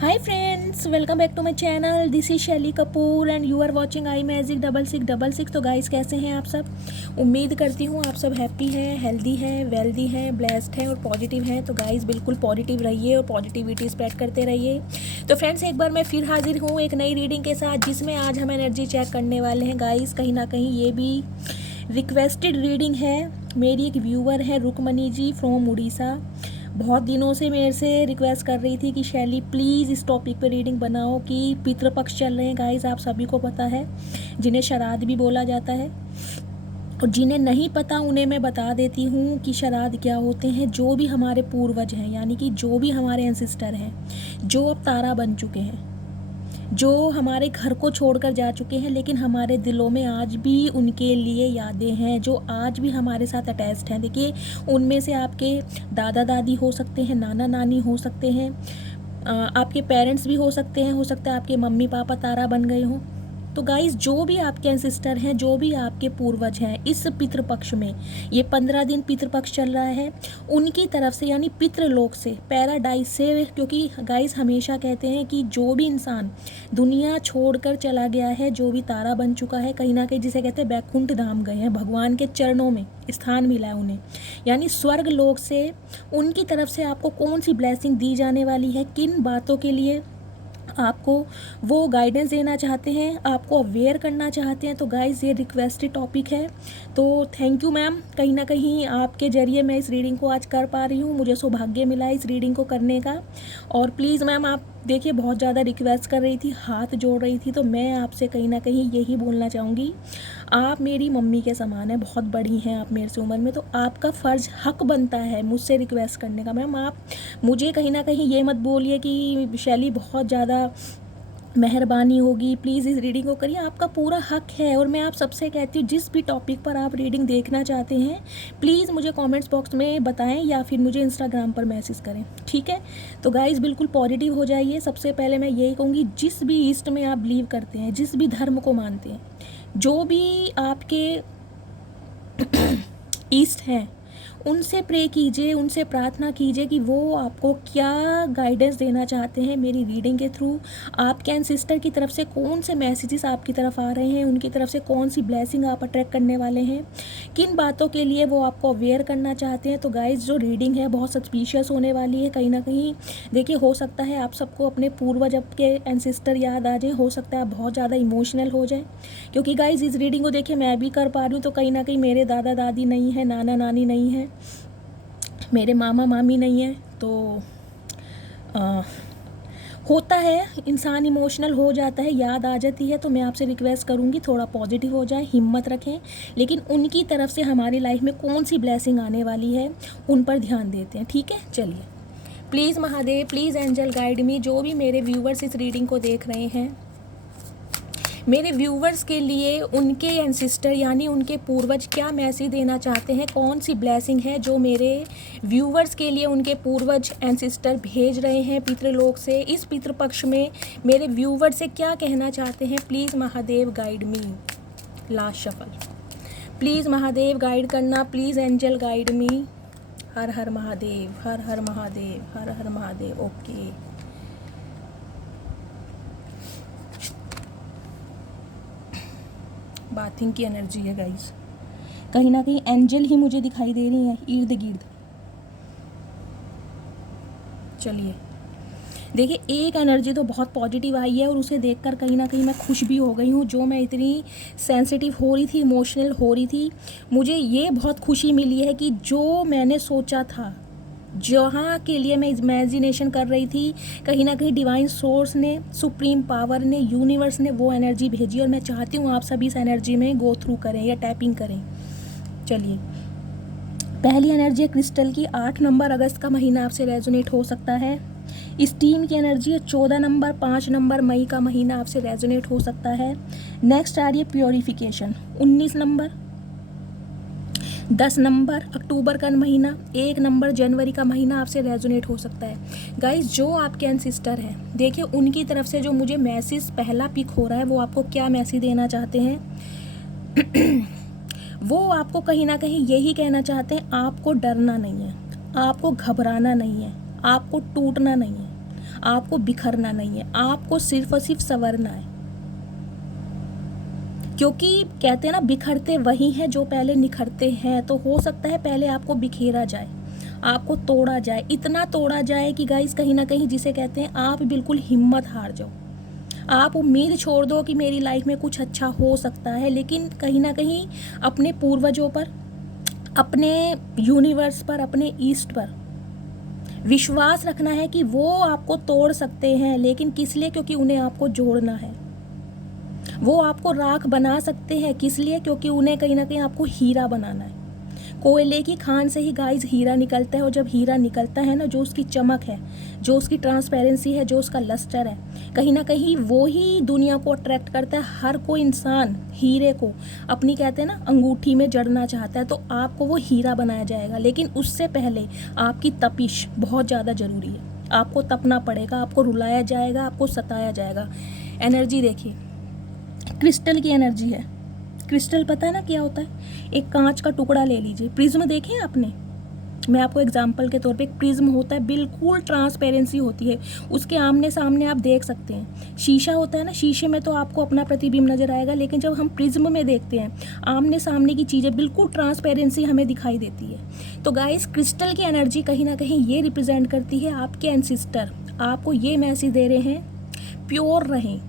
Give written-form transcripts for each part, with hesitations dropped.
Hi friends, welcome back to my channel. This is Shaili Kapoor and you are watching I Magic 6666। तो guys, कैसे हैं आप सब? उम्मीद करती हूँ आप सब हैप्पी हैं, हेल्दी हैं, वेल्दी हैं, ब्लेस्ड हैं और पॉजिटिव हैं। तो गाइस, बिल्कुल पॉजिटिव रहिए और पॉजिटिविटी स्प्रेड करते रहिए। तो फ्रेंड्स, एक बार मैं फिर हाजिर हूँ एक नई रीडिंग के साथ, जिसमें आज हम एनर्जी चेक करने वाले हैं। गाइस, कहीं ना कहीं ये भी रिक्वेस्टेड रीडिंग है। मेरी एक व्यूअर है रुकमनी जी फ्रॉम उड़ीसा, बहुत दिनों से मेरे से रिक्वेस्ट कर रही थी कि शैली प्लीज़ इस टॉपिक पे रीडिंग बनाओ कि पितृपक्ष चल रहे हैं। गाइस, आप सभी को पता है, जिन्हें श्राद्ध भी बोला जाता है, और जिन्हें नहीं पता उन्हें मैं बता देती हूँ कि श्राद्ध क्या होते हैं। जो भी हमारे पूर्वज हैं, यानी कि जो भी हमारे एंसिस्टर हैं, जो अब तारा बन चुके हैं, जो हमारे घर को छोड़कर जा चुके हैं, लेकिन हमारे दिलों में आज भी उनके लिए यादें हैं, जो आज भी हमारे साथ अटैच्ड हैं। देखिए, उनमें से आपके दादा दादी हो सकते हैं, नाना नानी हो सकते हैं, आपके पेरेंट्स भी हो सकते हैं, हो सकता है आपके मम्मी पापा तारा बन गए हों। तो गाइस, जो भी आपके एंसिस्टर हैं, जो भी आपके पूर्वज हैं, इस पितृपक्ष में ये 15 दिन पितृपक्ष चल रहा है, उनकी तरफ से यानी पितृलोक से, पैराडाइज से, क्योंकि गाइस हमेशा कहते हैं कि जो भी इंसान दुनिया छोड़कर चला गया है, जो भी तारा बन चुका है, कहीं ना कहीं जिसे कहते हैं बैकुंठ धाम गए हैं, भगवान के चरणों में स्थान मिला है उन्हें, यानी स्वर्ग लोक से उनकी तरफ से आपको कौन सी ब्लेसिंग दी जाने वाली है, किन बातों के लिए आपको वो गाइडेंस देना चाहते हैं, आपको अवेयर करना चाहते हैं। तो गाइस, ये रिक्वेस्टेड टॉपिक है। तो थैंक यू मैम, कहीं ना कहीं आपके ज़रिए मैं इस रीडिंग को आज कर पा रही हूँ, मुझे सौभाग्य मिला इस रीडिंग को करने का। और प्लीज़ मैम, आप देखिए बहुत ज़्यादा रिक्वेस्ट कर रही थी, हाथ जोड़ रही थी, तो मैं आपसे कहीं ना कहीं यही बोलना चाहूँगी, आप मेरी मम्मी के समान हैं, बहुत बड़ी हैं आप मेरे से उम्र में, तो आपका फ़र्ज़ हक बनता है मुझसे रिक्वेस्ट करने का। मैम, आप मुझे कहीं ना कहीं ये मत बोलिए कि शैली बहुत ज़्यादा मेहरबानी होगी, प्लीज़ इस रीडिंग को करिए, आपका पूरा हक है। और मैं आप सबसे कहती हूँ, जिस भी टॉपिक पर आप रीडिंग देखना चाहते हैं, प्लीज़ मुझे कमेंट्स बॉक्स में बताएं या फिर मुझे इंस्टाग्राम पर मैसेज करें, ठीक है? तो गाइस, बिल्कुल पॉजिटिव हो जाइए। सबसे पहले मैं यही कहूँगी, जिस भी ईस्ट में आप बिलीव करते हैं, जिस भी धर्म को मानते हैं, जो भी आपके ईस्ट हैं, उनसे प्रे कीजिए, उनसे प्रार्थना कीजिए कि वो आपको क्या गाइडेंस देना चाहते हैं मेरी रीडिंग के थ्रू। आपके एंसिस्टर की तरफ से कौन से मैसेजेस आपकी तरफ आ रहे हैं, उनकी तरफ से कौन सी ब्लेसिंग आप अट्रैक्ट करने वाले हैं, किन बातों के लिए वो आपको अवेयर करना चाहते हैं। तो गाइज, जो रीडिंग है बहुत सस्पिशियस होने वाली है। कहीं ना कहीं देखिए, हो सकता है आप सबको अपने पूर्वज, आपके एंसिस्टर याद आ जाए, हो सकता है आप बहुत ज़्यादा इमोशनल हो जाए, क्योंकि गाइज इस रीडिंग को देखिए मैं भी कर पा रही हूँ, तो कहीं ना कहीं मेरे दादा दादी नहीं है, नाना नानी नहीं है, मेरे मामा मामी नहीं है, तो आ, होता है, इंसान इमोशनल हो जाता है, याद आ जाती है। तो मैं आपसे रिक्वेस्ट करूँगी, थोड़ा पॉजिटिव हो जाए, हिम्मत रखें, लेकिन उनकी तरफ से हमारी लाइफ में कौन सी ब्लेसिंग आने वाली है उन पर ध्यान देते हैं, ठीक है? चलिए, please Mahadev, please angel guide मी। जो भी मेरे व्यूवर्स इस रीडिंग को देख रहे हैं, मेरे व्यूवर्स के लिए उनके एंसिस्टर यानी उनके पूर्वज क्या मैसेज देना चाहते हैं, कौन सी ब्लेसिंग है जो मेरे व्यूवर्स के लिए उनके पूर्वज एंसिस्टर भेज रहे हैं पितृलोक से, इस पितृपक्ष में मेरे व्यूवर्स से क्या कहना चाहते हैं। Please Mahadev guide me. Last shuffle, please Mahadev guide करना, please angel guide me. Har her Mahadev, Har her Mahadev, Har her Mahadev. Okay, bathing की एनर्जी है गाइस, कहीं ना कहीं एंजल ही मुझे दिखाई दे रही हैं इर्द गिर्द। चलिए, देखिए, एक एनर्जी तो बहुत पॉजिटिव आई है और उसे देखकर कहीं ना कहीं मैं खुश भी हो गई हूँ। जो मैं इतनी सेंसिटिव हो रही थी, इमोशनल हो रही थी, मुझे ये बहुत खुशी मिली है कि जो मैंने सोचा था, जहाँ के लिए मैं इमेजिनेशन कर रही थी, कहीं ना कहीं डिवाइन सोर्स ने, सुप्रीम पावर ने, यूनिवर्स ने वो एनर्जी भेजी, और मैं चाहती हूँ आप सभी इस एनर्जी में गो थ्रू करें या टैपिंग करें। चलिए, पहली एनर्जी है क्रिस्टल की। 8 नंबर अगस्त का महीना आपसे रेजोनेट हो सकता है। इस टीम की एनर्जी है 14 नंबर, 5 नंबर मई का महीना आपसे रेजोनेट हो सकता है। नेक्स्ट आ रही है प्योरिफिकेशन, 19 नंबर, 10 नंबर अक्टूबर का महीना, 1 नंबर जनवरी का महीना आपसे रेजोनेट हो सकता है। गाइस, जो आपके एंसिस्टर हैं, देखिए उनकी तरफ से जो मुझे मैसेज पहला पिक हो रहा है, वो आपको क्या मैसेज देना चाहते हैं? वो आपको कहीं ना कहीं यही कहना चाहते हैं, आपको डरना नहीं है, आपको घबराना नहीं है, आपको टूटना नहीं है, आपको बिखरना नहीं है, आपको सिर्फ और सिर्फ संवरना है। क्योंकि कहते हैं ना, बिखरते वही हैं जो पहले निखरते हैं। तो हो सकता है पहले आपको बिखेरा जाए, आपको तोड़ा जाए, इतना तोड़ा जाए कि गाइस कहीं ना कहीं जिसे कहते हैं आप बिल्कुल हिम्मत हार जाओ, आप उम्मीद छोड़ दो कि मेरी लाइफ में कुछ अच्छा हो सकता है। लेकिन कहीं ना कहीं अपने पूर्वजों पर, अपने यूनिवर्स पर, अपने ईस्ट पर विश्वास रखना है कि वो आपको तोड़ सकते हैं, लेकिन किस लिए? क्योंकि उन्हें आपको जोड़ना है। वो आपको राख बना सकते हैं, किस लिए? क्योंकि उन्हें कहीं ना कहीं आपको हीरा बनाना है। कोयले की खान से ही गाइस हीरा निकलता है, और जब हीरा निकलता है ना, जो उसकी चमक है, जो उसकी ट्रांसपेरेंसी है, जो उसका लस्टर है, कहीं ना कहीं वो ही दुनिया को अट्रैक्ट करता है। हर कोई इंसान हीरे को अपनी, कहते हैं ना, अंगूठी में जड़ना चाहता है। तो आपको वो हीरा बनाया जाएगा, लेकिन उससे पहले आपकी तपिश बहुत ज़्यादा ज़रूरी है। आपको तपना पड़ेगा, आपको रुलाया जाएगा, आपको सताया जाएगा। एनर्जी देखिए, क्रिस्टल की एनर्जी है। क्रिस्टल पता है ना क्या होता है? एक कांच का टुकड़ा ले लीजिए, प्रिज्म देखे आपने? मैं आपको एग्जांपल के तौर पे, एक प्रिज्म होता है, बिल्कुल ट्रांसपेरेंसी होती है, उसके आमने सामने आप देख सकते हैं। शीशा होता है ना, शीशे में तो आपको अपना प्रतिबिंब नजर आएगा, लेकिन जब हम प्रिज्म में देखते हैं, आमने सामने की चीज़ें, बिल्कुल ट्रांसपेरेंसी हमें दिखाई देती है। तो गाइस, क्रिस्टल की एनर्जी कहीं ना कहीं ये रिप्रेजेंट करती है, आपके एंसिस्टर आपको ये मैसेज दे रहे हैं, प्योर रहें,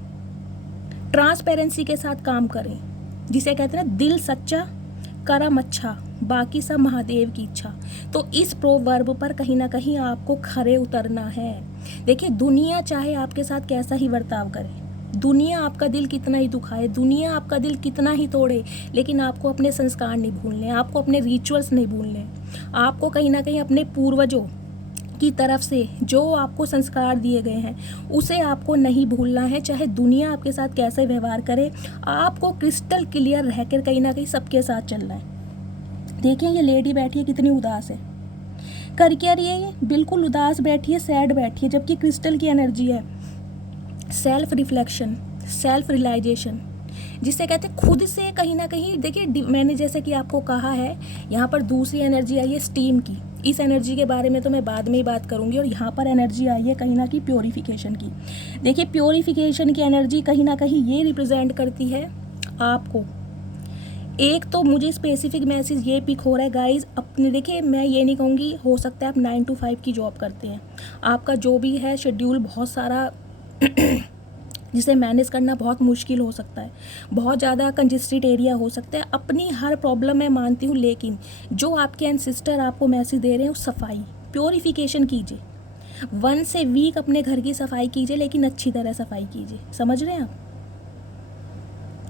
ट्रांसपेरेंसी के साथ काम करें, जिसे कहते हैं दिल सच्चा, करम अच्छा, बाकी सब महादेव की इच्छा। तो इस प्रोवर्ब पर कहीं ना कहीं आपको खरे उतरना है। देखिए, दुनिया चाहे आपके साथ कैसा ही बर्ताव करे, दुनिया आपका दिल कितना ही दुखाए, दुनिया आपका दिल कितना ही तोड़े, लेकिन आपको अपने संस्कार नहीं भूलने, आपको अपने रिचुअल्स नहीं भूलने, आपको कहीं ना कहीं अपने पूर्वजों की तरफ से जो आपको संस्कार दिए गए हैं उसे आपको नहीं भूलना है। चाहे दुनिया आपके साथ कैसे व्यवहार करे, आपको क्रिस्टल क्लियर रहकर कहीं ना कहीं सबके साथ चलना है। देखिए, ये लेडी बैठी है, कितनी उदास है। कर क्या रही है ये? बिल्कुल उदास बैठी है, सैड बैठी है, जबकि क्रिस्टल की एनर्जी है सेल्फ रिफ्लेक्शन, सेल्फ रियलाइजेशन, जिसे कहते हैं खुद से कहीं ना कहीं। देखिए, मैंने जैसे कि आपको कहा है, यहाँ पर दूसरी एनर्जी आई है स्टीम की। इस एनर्जी के बारे में तो मैं बाद में ही बात करूँगी। और यहाँ पर एनर्जी आई है कहीं ना कहीं प्योरीफिकेशन की। देखिए, प्योरीफिकेशन की एनर्जी कहीं ना कहीं ये रिप्रेजेंट करती है आपको। एक तो मुझे स्पेसिफिक मैसेज ये पिक हो रहा है गाइज अपने। देखिए, मैं ये नहीं कहूँगी, हो सकता है आप 9 to 5 की जॉब करते हैं, आपका जो भी है शेड्यूल बहुत सारा जिसे मैनेज करना बहुत मुश्किल हो सकता है, बहुत ज़्यादा कंजेस्टेड एरिया हो सकता है। अपनी हर प्रॉब्लम मैं मानती हूँ, लेकिन जो आपके एंसिस्टर आपको मैसेज दे रहे हैं, उस सफाई, प्योरीफिकेशन कीजिए। 1 वीक अपने घर की सफाई कीजिए, लेकिन अच्छी तरह सफाई कीजिए। समझ रहे हैं आप?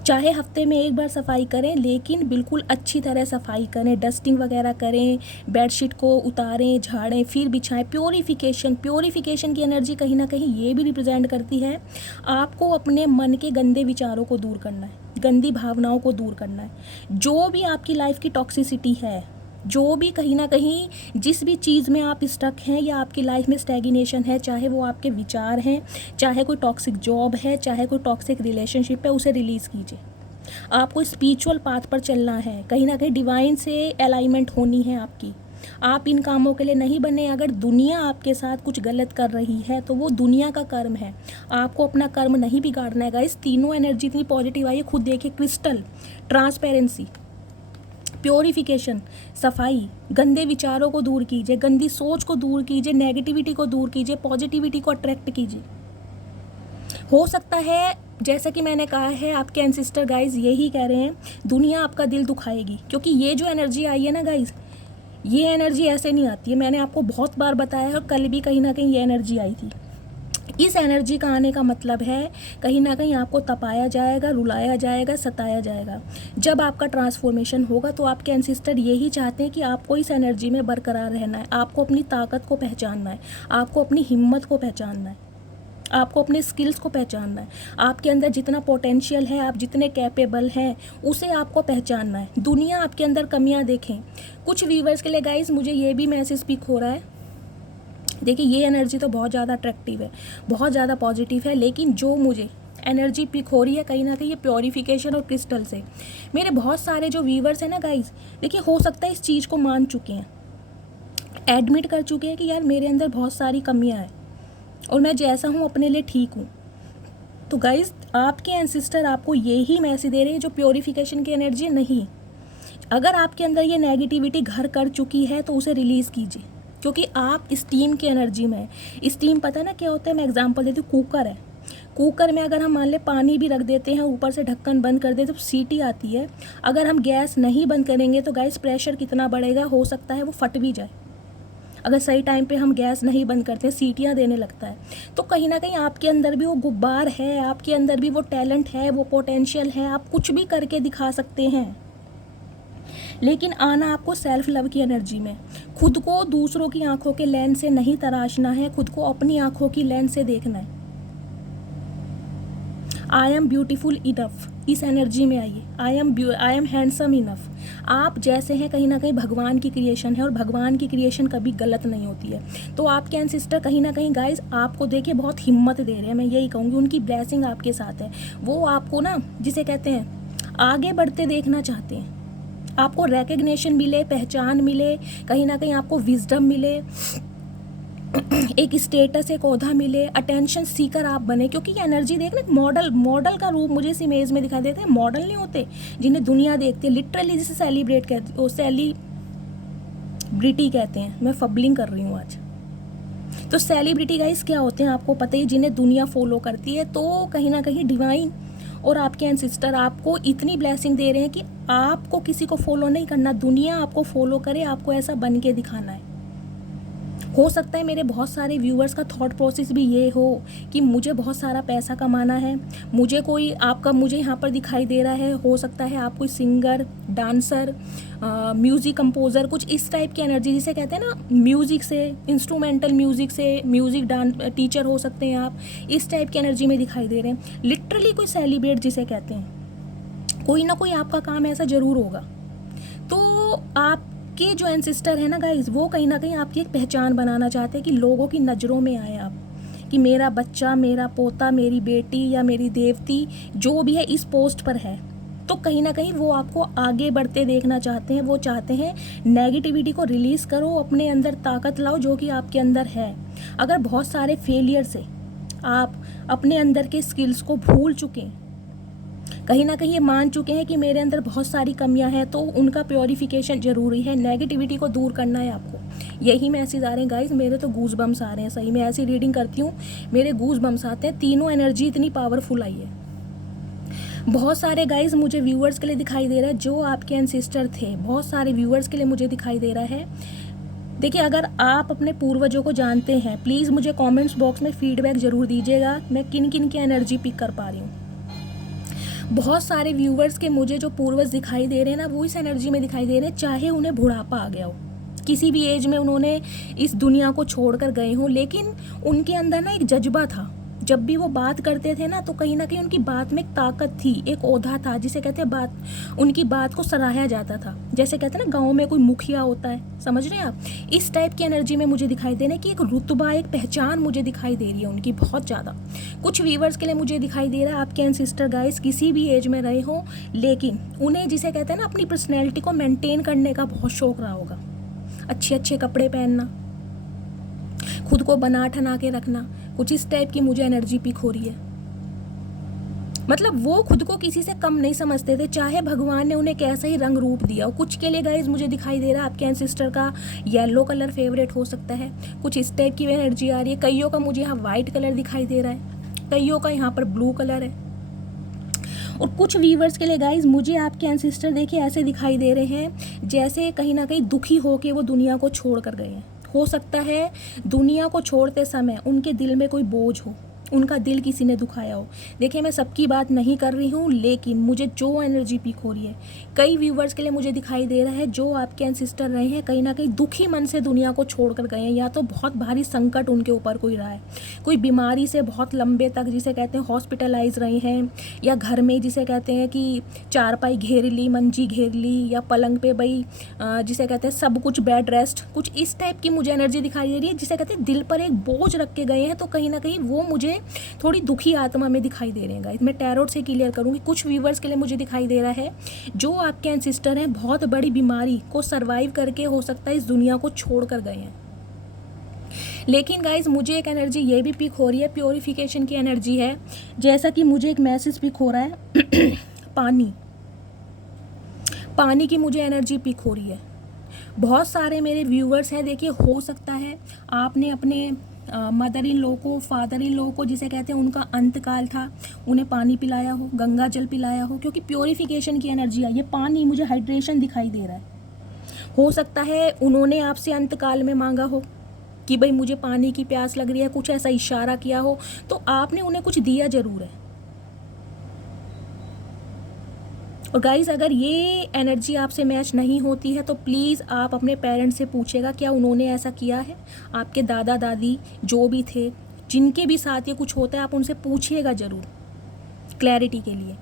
चाहे हफ्ते में 1 बार सफाई करें, लेकिन बिल्कुल अच्छी तरह सफाई करें, डस्टिंग वगैरह करें, बेडशीट को उतारें, झाड़ें, फिर बिछाएं। प्योरीफिकेशन की एनर्जी कहीं ना कहीं ये भी रिप्रेजेंट करती है, आपको अपने मन के गंदे विचारों को दूर करना है, गंदी भावनाओं को दूर करना है। जो भी आपकी लाइफ की टॉक्सिसिटी है, जो भी कहीं ना कहीं जिस भी चीज़ में आप स्टक हैं या आपकी लाइफ में स्टैग्नेशन है, चाहे वो आपके विचार हैं, चाहे कोई टॉक्सिक जॉब है, चाहे कोई टॉक्सिक रिलेशनशिप है, उसे रिलीज़ कीजिए। आपको स्पिरिचुअल पाथ पर चलना है, कहीं ना कहीं डिवाइन से अलाइनमेंट होनी है आपकी। आप इन कामों के लिए नहीं बने। अगर दुनिया आपके साथ कुछ गलत कर रही है तो वो दुनिया का कर्म है, आपको अपना कर्म नहीं बिगाड़ना है। गाइस, तीनों एनर्जी इतनी पॉजिटिव आई है, खुद देखिए, क्रिस्टल, ट्रांसपेरेंसी, प्योरीफिकेशन, सफाई, गंदे विचारों को दूर कीजिए, गंदी सोच को दूर कीजिए, नेगेटिविटी को दूर कीजिए, पॉजिटिविटी को अट्रैक्ट कीजिए। हो सकता है, जैसा कि मैंने कहा है, आपके एंसिस्टर गाइज यही कह रहे हैं, दुनिया आपका दिल दुखाएगी। क्योंकि ये जो एनर्जी आई है ना गाइज, ये एनर्जी ऐसे नहीं आती है, मैंने आपको बहुत बार बताया है, और कल भी कहीं ना कहीं ये एनर्जी आई थी। इस एनर्जी का आने का मतलब है कहीं ना कहीं आपको तपाया जाएगा, रुलाया जाएगा, सताया जाएगा। जब आपका ट्रांसफॉर्मेशन होगा तो आपके एंसिस्टर यही चाहते हैं कि आपको इस एनर्जी में बरकरार रहना है, आपको अपनी ताकत को पहचानना है, आपको अपनी हिम्मत को पहचानना है, आपको अपने स्किल्स को पहचानना है, आपके अंदर जितना पोटेंशियल है, आप जितने कैपेबल हैं, उसे आपको पहचानना है। दुनिया आपके अंदर कमियां देखें। कुछ व्यूवर्स के लिए गाइस मुझे ये भी मैसेज पिक हो रहा है, देखिए ये एनर्जी तो बहुत ज़्यादा अट्रैक्टिव है, बहुत ज़्यादा पॉजिटिव है, लेकिन जो मुझे एनर्जी पिक हो रही है कहीं ना कहीं ये प्योरीफिकेशन और क्रिस्टल से। मेरे बहुत सारे जो व्यूवर्स हैं ना गाइस, देखिए हो सकता है इस चीज़ को मान चुके हैं, एडमिट कर चुके हैं कि यार मेरे अंदर बहुत सारी कमियां हैं, और मैं जैसा हूँ अपने लिए ठीक हूँ। तो गाइस आपके एंसिस्टर आपको यही मैसेज दे रहे हैं, जो प्योरीफिकेशन की एनर्जी नहीं। अगर आपके अंदर ये नेगेटिविटी घर कर चुकी है तो उसे रिलीज़ कीजिए, क्योंकि आप स्टीम की एनर्जी में है। स्टीम पता है ना क्या होता है, मैं एग्जांपल देती हूँ, कुकर है। कुकर में अगर हम मान ले पानी भी रख देते हैं, ऊपर से ढक्कन बंद कर देते तो सीटी आती है। अगर हम गैस नहीं बंद करेंगे तो गैस प्रेशर कितना बढ़ेगा, हो सकता है वो फट भी जाए। अगर सही टाइम पे हम गैस नहीं बंद करते, सीटियाँ देने लगता है। तो कहीं ना कहीं आपके अंदर भी वो गुब्बार है, आपके अंदर भी वो टैलेंट है, वो पोटेंशियल है, आप कुछ भी करके दिखा सकते हैं। लेकिन आना आपको सेल्फ लव की एनर्जी में। खुद को दूसरों की आंखों के लेंस से नहीं तराशना है, खुद को अपनी आंखों की लेंस से देखना है। आई एम ब्यूटीफुल इनफ, इस एनर्जी में आइए। I am handsome enough. आप जैसे हैं कहीं ना कहीं भगवान की क्रिएशन है, और भगवान की क्रिएशन कभी गलत नहीं होती है। तो आपके एंसिस्टर कहीं ना कहीं गाइस आपको देखिए बहुत हिम्मत दे रहे हैं। मैं यही कहूँगी, उनकी ब्लेसिंग आपके साथ है। वो आपको ना, जिसे कहते हैं, आगे बढ़ते देखना चाहते हैं। आपको रिकग्निशन मिले, पहचान मिले, कहीं ना कहीं आपको विजडम मिले, एक स्टेटस, एक ओहदा मिले, अटेंशन सीकर आप बने। क्योंकि ये एनर्जी देखना, मॉडल का रूप मुझे इस इमेज में दिखाई देता है। मॉडल नहीं होते जिन्हें दुनिया देखती है, लिटरली जिसे सेलिब्रेट कहते, वो सेलिब्रिटी कहते हैं। मैं फबलिंग कर रही हूँ आज। तो सेलिब्रिटी गाइस क्या होते हैं आपको पता ही, जिन्हें दुनिया फॉलो करती है। तो कहीं ना कहीं डिवाइन और आपके एंसिस्टर आपको इतनी ब्लेसिंग दे रहे हैं कि आपको किसी को फॉलो नहीं करना, दुनिया आपको फॉलो करे, आपको ऐसा बन के दिखाना है। हो सकता है मेरे बहुत सारे व्यूअर्स का थॉट प्रोसेस भी ये हो कि मुझे बहुत सारा पैसा कमाना है, मुझे कोई आपका मुझे यहाँ पर दिखाई दे रहा है। हो सकता है आप कोई सिंगर, डांसर, म्यूज़िक कंपोज़र, कुछ इस टाइप की एनर्जी, जिसे कहते हैं ना म्यूज़िक से, इंस्ट्रूमेंटल म्यूज़िक से, म्यूज़िक डांस टीचर हो सकते हैं आप, इस टाइप की एनर्जी में दिखाई दे रहे हैं। लिटरली कोई सेलिब्रेट जिसे कहते हैं, कोई ना कोई आपका काम ऐसा ज़रूर होगा। तो आप के जो एंसिस्टर है ना गाइस, वो कहीं ना कहीं आपकी एक पहचान बनाना चाहते हैं कि लोगों की नज़रों में आए आप, कि मेरा बच्चा, मेरा पोता, मेरी बेटी या मेरी देवती जो भी है इस पोस्ट पर है। तो कहीं ना कहीं वो आपको आगे बढ़ते देखना चाहते हैं। वो चाहते हैं नेगेटिविटी को रिलीज़ करो, अपने अंदर ताकत लाओ जो कि आपके अंदर है। अगर बहुत सारे फेलियर से आप अपने अंदर के स्किल्स को भूल चुके हैं, कहीं ना कहीं ये मान चुके हैं कि मेरे अंदर बहुत सारी कमियां हैं, तो उनका प्योरीफिकेशन ज़रूरी है। नेगेटिविटी को दूर करना है आपको। यही मैसेज आ रहे हैं गाइस, मेरे तो गूज बम्स आ रहे हैं। सही में ऐसी रीडिंग करती हूँ, मेरे गूज बम्स आते हैं। तीनों एनर्जी इतनी पावरफुल आई है। बहुत सारे गाइस मुझे व्यूअर्स के लिए दिखाई दे रहा है, जो आपके एंसिस्टर थे, बहुत सारे व्यूअर्स के लिए मुझे दिखाई दे रहा है। देखिए, अगर आप अपने पूर्वजों को जानते हैं, प्लीज़ मुझे कमेंट्स बॉक्स में फीडबैक ज़रूर दीजिएगा, मैं किन किन की एनर्जी पिक कर पा रही हूँ। बहुत सारे व्यूवर्स के मुझे जो पूर्वज दिखाई दे रहे हैं ना, वो इस एनर्जी में दिखाई दे रहे हैं। चाहे उन्हें बुढ़ापा आ गया हो, किसी भी एज में उन्होंने इस दुनिया को छोड़कर गए हों, लेकिन उनके अंदर ना एक जज्बा था। जब भी वो बात करते थे ना, तो कहीं ना कहीं उनकी बात में एक ताकत थी, एक ओहदा था, जिसे कहते हैं बात, उनकी बात को सराहा जाता था। जैसे कहते हैं ना गाँव में कोई मुखिया होता है, समझ रहे हैं आप, इस टाइप की एनर्जी में मुझे दिखाई दे रहा है कि एक रुतबा, एक पहचान मुझे दिखाई दे रही है उनकी बहुत ज़्यादा। कुछ व्यूवर्स के लिए मुझे दिखाई दे रहा है आपके एंसिस्टर गाइस किसी भी एज में रहे हों, लेकिन उन्हें जिसे कहते हैं ना अपनी पर्सनैलिटी को मेंटेन करने का बहुत शौक रहा होगा। अच्छे अच्छे कपड़े पहनना, खुद को बना ठना के रखना, कुछ इस टाइप की मुझे एनर्जी पिक हो रही है। मतलब वो खुद को किसी से कम नहीं समझते थे, चाहे भगवान ने उन्हें कैसा ही रंग रूप दिया हो। कुछ के लिए गाइस मुझे दिखाई दे रहा है आपके एंसिस्टर का येलो कलर फेवरेट हो सकता है, कुछ इस टाइप की एनर्जी आ रही है। कईयों का मुझे यहाँ वाइट कलर दिखाई दे रहा है, कईयों का यहाँ पर ब्लू कलर है। और कुछ व्यूवर्स के लिए गाइस मुझे आपके एंसिस्टर देखिए ऐसे दिखाई दे रहे हैं जैसे कहीं ना कहीं दुखी होके वो दुनिया को छोड़ कर गए हैं। हो सकता है दुनिया को छोड़ते समय उनके दिल में कोई बोझ हो, उनका दिल किसी ने दुखाया हो। देखिए, मैं सबकी बात नहीं कर रही हूँ, लेकिन मुझे जो एनर्जी पिक हो रही है, कई व्यूवर्स के लिए मुझे दिखाई दे रहा है जो आपके एंसिस्टर रहे हैं कहीं ना कहीं दुखी मन से दुनिया को छोड़ कर गए हैं। या तो बहुत भारी संकट उनके ऊपर कोई रहा है, कोई बीमारी से बहुत लंबे तक जिसे कहते हैं हॉस्पिटलाइज रहे हैं, या घर में जिसे कहते हैं कि चारपाई घेर ली, मंजी घेर ली, या पलंग पे भाई जिसे कहते हैं सब कुछ बेड रेस्ट, कुछ इस टाइप की मुझे एनर्जी दिखाई दे रही है, जिसे कहते हैं दिल पर एक बोझ रख के गए हैं। तो कहीं ना कहीं वो मुझे थोड़ी दुखी आत्मा में दिखाई दे रहे हैं गाइस। मैं टैरोट से क्लियर करूंगी। कुछ व्यूवर्स के लिए मुझे दिखाई दे रहा है जो आपके एंसिस्टर हैं बहुत बड़ी बीमारी को सरवाइव करके हो सकता है इस दुनिया को छोड़ कर गए हैं। लेकिन गाइज मुझे एक एनर्जी ये भी पिक हो रही है, प्योरिफिकेशन की एनर्जी है। जैसा कि मुझे एक मैसेज पिक हो रहा है पानी की मुझे एनर्जी पिक हो रही है। बहुत सारे मेरे व्यूअर्स हैं, देखिए हो सकता है आपने अपने मदर इन लॉ को, फादर इन लॉ को जिसे कहते हैं उनका अंतकाल था, उन्हें पानी पिलाया हो, गंगा जल पिलाया हो, क्योंकि प्योरिफिकेशन की एनर्जी है। ये पानी मुझे हाइड्रेशन दिखाई दे रहा है। हो सकता है उन्होंने आपसे अंतकाल में मांगा हो कि भाई मुझे पानी की प्यास लग रही है, कुछ ऐसा इशारा किया हो, तो आपने उन्हें कुछ दिया ज़रूर है। और गाइज़ अगर ये एनर्जी आपसे मैच नहीं होती है तो प्लीज़ आप अपने पेरेंट्स से पूछेगा क्या उन्होंने ऐसा किया है। आपके दादा दादी जो भी थे, जिनके भी साथ ये कुछ होता है, आप उनसे पूछिएगा ज़रूर क्लैरिटी के लिए।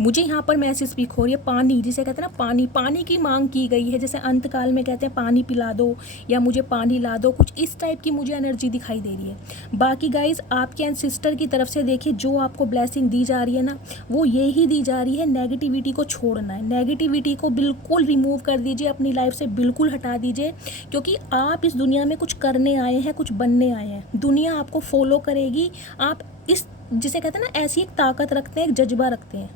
मुझे यहाँ पर मैसेज पिक हो रही है पानी, जिसे कहते हैं ना पानी, पानी की मांग की गई है। जैसे अंतकाल में कहते हैं पानी पिला दो या मुझे पानी ला दो, कुछ इस टाइप की मुझे एनर्जी दिखाई दे रही है। बाकी गाइज आपके एंसिस्टर की तरफ से देखिए जो आपको ब्लेसिंग दी जा रही है ना, वो यही दी जा रही है, नेगेटिविटी को छोड़ना है। नेगेटिविटी को बिल्कुल रिमूव कर दीजिए, अपनी लाइफ से बिल्कुल हटा दीजिए, क्योंकि आप इस दुनिया में कुछ करने आए हैं, कुछ बनने आए हैं। दुनिया आपको फॉलो करेगी। आप इस जिसे कहते हैं ना ऐसी एक ताकत रखते हैं, एक जज्बा रखते हैं।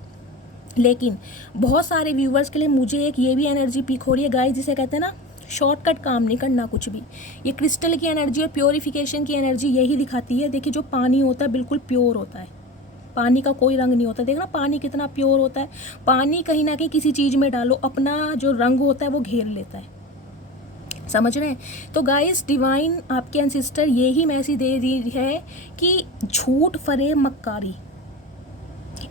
लेकिन बहुत सारे व्यूवर्स के लिए मुझे एक ये भी एनर्जी पिक हो रही है गाइस, जिसे कहते हैं ना शॉर्टकट काम नहीं करना कुछ भी। ये क्रिस्टल की एनर्जी और प्योरिफिकेशन की एनर्जी यही दिखाती है। देखिए जो पानी होता है बिल्कुल प्योर होता है, पानी का कोई रंग नहीं होता। देखना पानी कितना प्योर होता है। पानी कहीं ना कहीं किसी चीज़ में डालो, अपना जो रंग होता है वो घेर लेता है। समझ रहे हैं? तो गाइस डिवाइन आपके एंसिस्टर यही मैसेज दे रही है कि झूठ, फरेब, मक्कारी,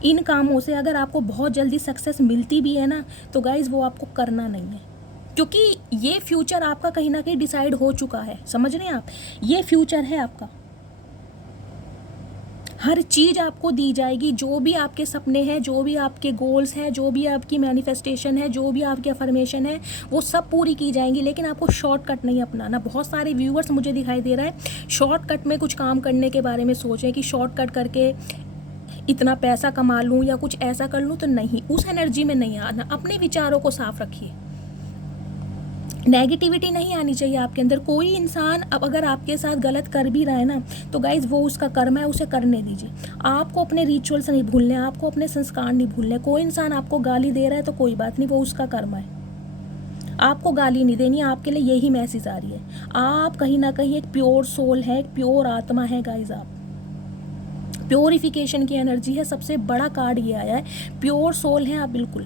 इन कामों से अगर आपको बहुत जल्दी सक्सेस मिलती भी है ना, तो गाइज़ वो आपको करना नहीं है, क्योंकि ये फ्यूचर आपका कहीं ना कहीं डिसाइड हो चुका है। समझ रहे हैं आप? ये फ्यूचर है आपका। हर चीज़ आपको दी जाएगी, जो भी आपके सपने हैं, जो भी आपके गोल्स हैं, जो भी आपकी मैनिफेस्टेशन है, जो भी आपकी अफर्मेशन है, वो सब पूरी की जाएंगी। लेकिन आपको शॉर्टकट नहीं अपनाना। बहुत सारे व्यूअर्स मुझे दिखाई दे रहा है शॉर्टकट में कुछ काम करने के बारे में सोच रहे हैं कि शॉर्टकट करके इतना पैसा कमा लूँ या कुछ ऐसा कर लूँ, तो नहीं, उस एनर्जी में नहीं आना। अपने विचारों को साफ रखिए। नेगेटिविटी नहीं आनी चाहिए आपके अंदर। कोई इंसान अब अगर आपके साथ गलत कर भी रहा है ना, तो गाइज वो उसका कर्म है, उसे करने दीजिए। आपको अपने रिचुअल्स नहीं भूलने, आपको अपने संस्कार नहीं भूलने। कोई इंसान आपको गाली दे रहा है तो कोई बात नहीं, वो उसका कर्म है। आपको गाली नहीं देनी, आपके लिए यही मैसेज आ रही है। आप कहीं ना कहीं एक प्योर सोल है, एक प्योर आत्मा है गाइज। आप प्योरिफिकेशन की एनर्जी है, सबसे बड़ा कार्ड ये आया है। प्योर सोल है आप बिल्कुल।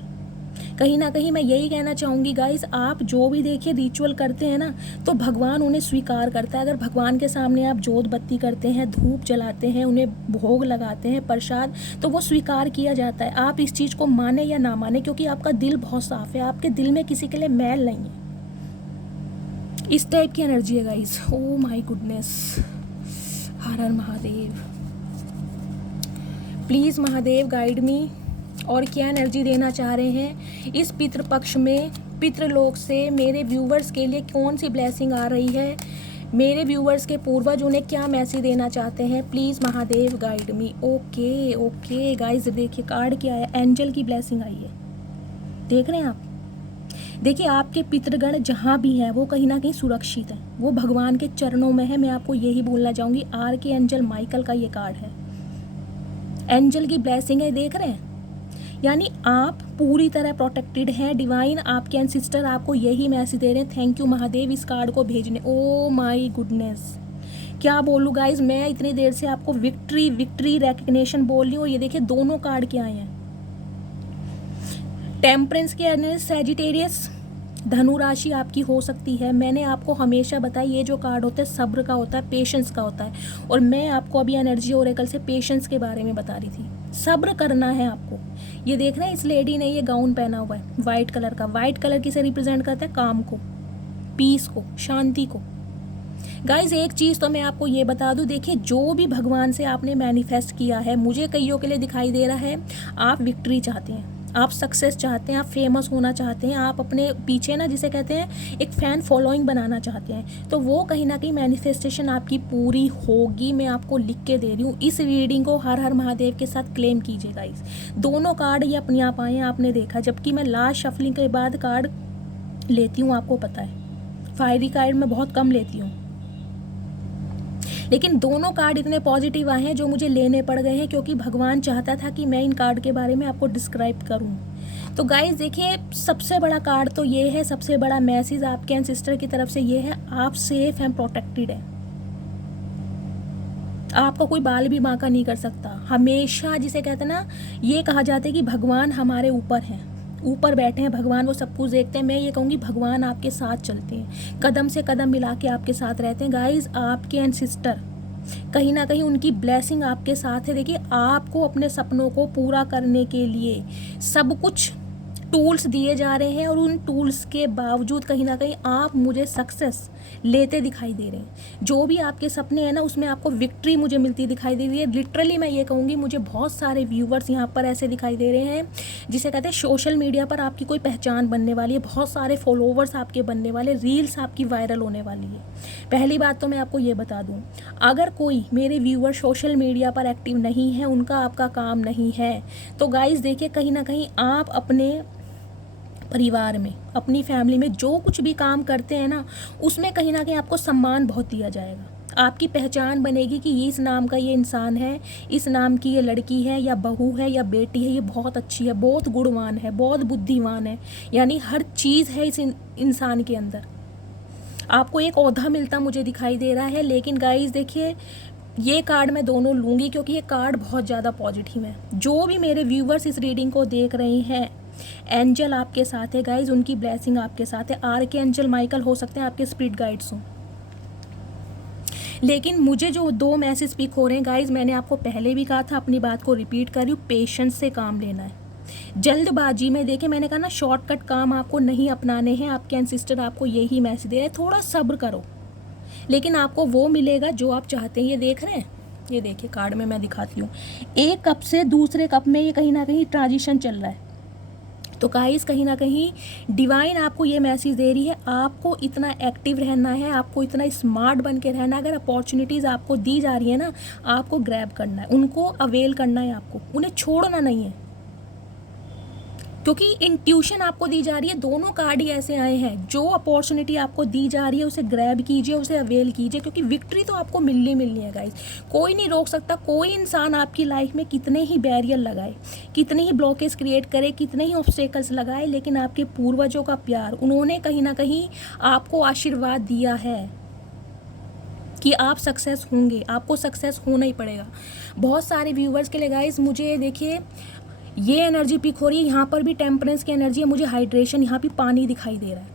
कहीं ना कहीं मैं यही कहना चाहूँगी गाइस, आप जो भी देखिए रिचुअल करते हैं ना, तो भगवान उन्हें स्वीकार करता है। अगर भगवान के सामने आप जोत बत्ती करते हैं, धूप जलाते हैं, उन्हें भोग लगाते हैं, प्रसाद, तो वो स्वीकार किया जाता है। आप इस चीज़ को माने या ना माने, क्योंकि आपका दिल बहुत साफ है, आपके दिल में किसी के लिए मैल नहीं है। इस टाइप की एनर्जी है गाइस। ओ माई गुडनेस, हर हर Mahadev. Please Mahadev guide me, और क्या एनर्जी देना चाह रहे हैं इस पितृपक्ष में, पितृलोक से मेरे व्यूवर्स के लिए कौन सी ब्लेसिंग आ रही है, मेरे व्यूवर्स के पूर्वज उन्हें क्या मैसेज देना चाहते हैं। Please Mahadev guide me. Okay okay guys, देखिए कार्ड क्या है, एंजल की ब्लेसिंग आई है। देख रहे हैं आप? देखिए आपके पितृगण जहाँ भी हैं वो कहीं ना कहीं सुरक्षित हैं, वो भगवान के चरणों में है। मैं आपको यही बोलना चाहूँगी, आर्क एंजल माइकल का ये कार्ड है, एंजल की ब्लेसिंग है। देख रहे हैं? यानी आप पूरी तरह प्रोटेक्टेड हैं। डिवाइन आपके एंसिस्टर आपको यही मैसेज दे रहे हैं। थैंक यू महादेव इस कार्ड को भेजने। ओ माय गुडनेस, क्या बोलूँ गाइज, मैं इतनी देर से आपको विक्ट्री विक्ट्री रिकग्निशन बोल रही हूँ। ये देखिए दोनों कार्ड क्या आए हैं। टेम्परेंस के एनर्जी, सैजिटेरियस, धनु राशि आपकी हो सकती है। मैंने आपको हमेशा बताया ये जो कार्ड होता है सब्र का होता है, पेशेंस का होता है। और मैं आपको अभी एनर्जी ओरेकल से पेशेंस के बारे में बता रही थी। सब्र करना है आपको। ये देख रहे हैं इस लेडी ने ये गाउन पहना हुआ है वाइट कलर का। वाइट कलर किसे रिप्रेजेंट करता है? काम को, पीस को, शांति को। गाइज एक चीज़ तो मैं आपको ये बता दूं, देखिए जो भी भगवान से आपने मैनिफेस्ट किया है, मुझे कईयों के लिए दिखाई दे रहा है आप विक्ट्री चाहते हैं, आप सक्सेस चाहते हैं, आप फेमस होना चाहते हैं, आप अपने पीछे ना जिसे कहते हैं एक फ़ैन फॉलोइंग बनाना चाहते हैं, तो वो कहीं ना कहीं मैनिफेस्टेशन आपकी पूरी होगी। मैं आपको लिख के दे रही हूँ। इस रीडिंग को हर हर महादेव के साथ क्लेम कीजिएगा। इस दोनों कार्ड ये अपने आप आए हैं, आपने देखा। जबकि मैं लास्ट शफलिंग के बाद कार्ड लेती हूँ, आपको पता है फायरी कार्ड मैं बहुत कम लेती हूँ। लेकिन दोनों कार्ड इतने पॉजिटिव आए हैं जो मुझे लेने पड़ गए हैं, क्योंकि भगवान चाहता था कि मैं इन कार्ड के बारे में आपको डिस्क्राइब करूं। तो गाइस देखिए, सबसे बड़ा कार्ड तो ये है, सबसे बड़ा मैसेज आपके एंसेस्टर की तरफ से ये है, आप सेफ एंड प्रोटेक्टेड हैं। आपका कोई बाल भी बांका नहीं कर सकता। हमेशा जिसे कहते हैं ना, ये कहा जाता है कि भगवान हमारे ऊपर हैं, ऊपर बैठे हैं भगवान, वो सब कुछ देखते हैं। मैं ये कहूँगी भगवान आपके साथ चलते हैं, कदम से कदम मिला के आपके साथ रहते हैं। गाइज आपके एंसेस्टर कहीं ना कहीं उनकी ब्लेसिंग आपके साथ है। देखिए, आपको अपने सपनों को पूरा करने के लिए सब कुछ टूल्स दिए जा रहे हैं, और उन टूल्स के बावजूद कहीं ना कहीं आप मुझे सक्सेस लेते दिखाई दे रहे हैं। जो भी आपके सपने हैं ना, उसमें आपको विक्ट्री मुझे मिलती दिखाई दे रही है। लिटरली मैं ये कहूँगी, मुझे बहुत सारे व्यूवर्स यहाँ पर ऐसे दिखाई दे रहे हैं जिसे कहते हैं सोशल मीडिया पर आपकी कोई पहचान बनने वाली है, बहुत सारे फॉलोवर्स आपके बनने वाले, रील्स आपकी वायरल होने वाली है। पहली बात तो मैं आपको ये बता दूँ, अगर कोई मेरे व्यूवर सोशल मीडिया पर एक्टिव नहीं है, उनका आपका काम नहीं है, तो गाइज देखिए, कहीं ना कहीं आप अपने परिवार में, अपनी फैमिली में जो कुछ भी काम करते हैं ना, उसमें कहीं ना कहीं आपको सम्मान बहुत दिया जाएगा। आपकी पहचान बनेगी कि ये इस नाम का ये इंसान है, इस नाम की ये लड़की है या बहू है या बेटी है, ये बहुत अच्छी है, बहुत गुणवान है, बहुत बुद्धिमान है, यानी हर चीज़ है इस इंसान के अंदर। आपको एक ओहदा मिलता मुझे दिखाई दे रहा है। लेकिन गाइस देखिए, ये कार्ड मैं दोनों लूँगी क्योंकि ये कार्ड बहुत ज़्यादा पॉजिटिव है। जो भी मेरे व्यूवर्स इस रीडिंग को देख रहे हैं, एंजल आपके साथ है गाइज, उनकी ब्लेसिंग आपके साथ है। आर्के एंजल माइकल हो सकते हैं आपके स्पिरिट गाइड्स हों। लेकिन मुझे जो दो मैसेज पिक हो रहे हैं गाइज, मैंने आपको पहले भी कहा था, अपनी बात को रिपीट कर रही हूँ, पेशेंस से काम लेना है। जल्दबाजी में, देखिए मैंने कहा ना, शॉर्टकट काम आपको नहीं अपनाने हैं। आपके एंसेस्टर आपको यही मैसेज दे रहे हैं, थोड़ा सब्र करो, लेकिन आपको वो मिलेगा जो आप चाहते हैं। ये देख रहे हैं, ये देखिए कार्ड में मैं दिखाती हूँ, एक कप से दूसरे कप में ये कहीं ना कहीं ट्रांजिशन चल रहा है। तो गाइस कहीं ना कहीं डिवाइन आपको ये मैसेज दे रही है, आपको इतना एक्टिव रहना है, आपको इतना स्मार्ट बन के रहना है। अगर अपॉर्चुनिटीज़ आपको दी जा रही है ना, आपको ग्रैब करना है, उनको अवेल करना है, आपको उन्हें छोड़ना नहीं है, क्योंकि इंट्यूशन आपको दी जा रही है। दोनों कार्ड ही ऐसे आए हैं, जो अपॉर्चुनिटी आपको दी जा रही है उसे ग्रैब कीजिए, उसे अवेल कीजिए, क्योंकि विक्ट्री तो आपको मिलनी है गाइस। कोई नहीं रोक सकता। कोई इंसान आपकी लाइफ में कितने ही बैरियर लगाए, कितने ही ब्लॉकेज क्रिएट करे, कितने ही ऑब्स्टेकल्स लगाए, लेकिन आपके पूर्वजों का प्यार, उन्होंने कहीं ना कहीं आपको आशीर्वाद दिया है कि आप सक्सेस होंगे, आपको सक्सेस होना ही पड़ेगा। बहुत सारे व्यूवर्स के लिए गाइस, मुझे देखिए ये एनर्जी पिक हो रही है, यहाँ पर भी टेम्परेंस की एनर्जी है, मुझे हाइड्रेशन, यहाँ भी पानी दिखाई दे रहा है।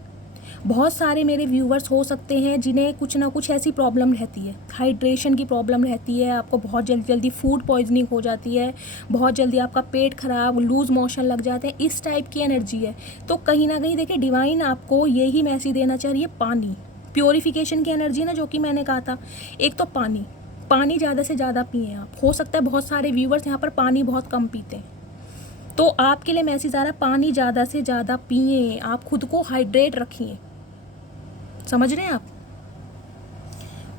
बहुत सारे मेरे व्यूवर्स हो सकते हैं जिन्हें कुछ ना कुछ ऐसी प्रॉब्लम रहती है, हाइड्रेशन की प्रॉब्लम रहती है, आपको बहुत जल्दी फूड पॉइजनिंग हो जाती है, बहुत जल्दी आपका पेट खराब, लूज मोशन लग जाते हैं, इस टाइप की एनर्जी है। तो कहीं ना कहीं देखिए, डिवाइन आपको यही मैसेज देना चाहिए, पानी, प्योरीफिकेशन की एनर्जी ना, जो कि मैंने कहा था। एक तो पानी ज़्यादा से ज़्यादा पिए आप। हो सकता है बहुत सारे व्यूवर्स यहाँ पर पानी बहुत कम पीते हैं, तो आपके लिए मैसेज आ रहा है, पानी ज़्यादा से ज़्यादा पिए, आप खुद को हाइड्रेट रखिए। समझ रहे हैं आप?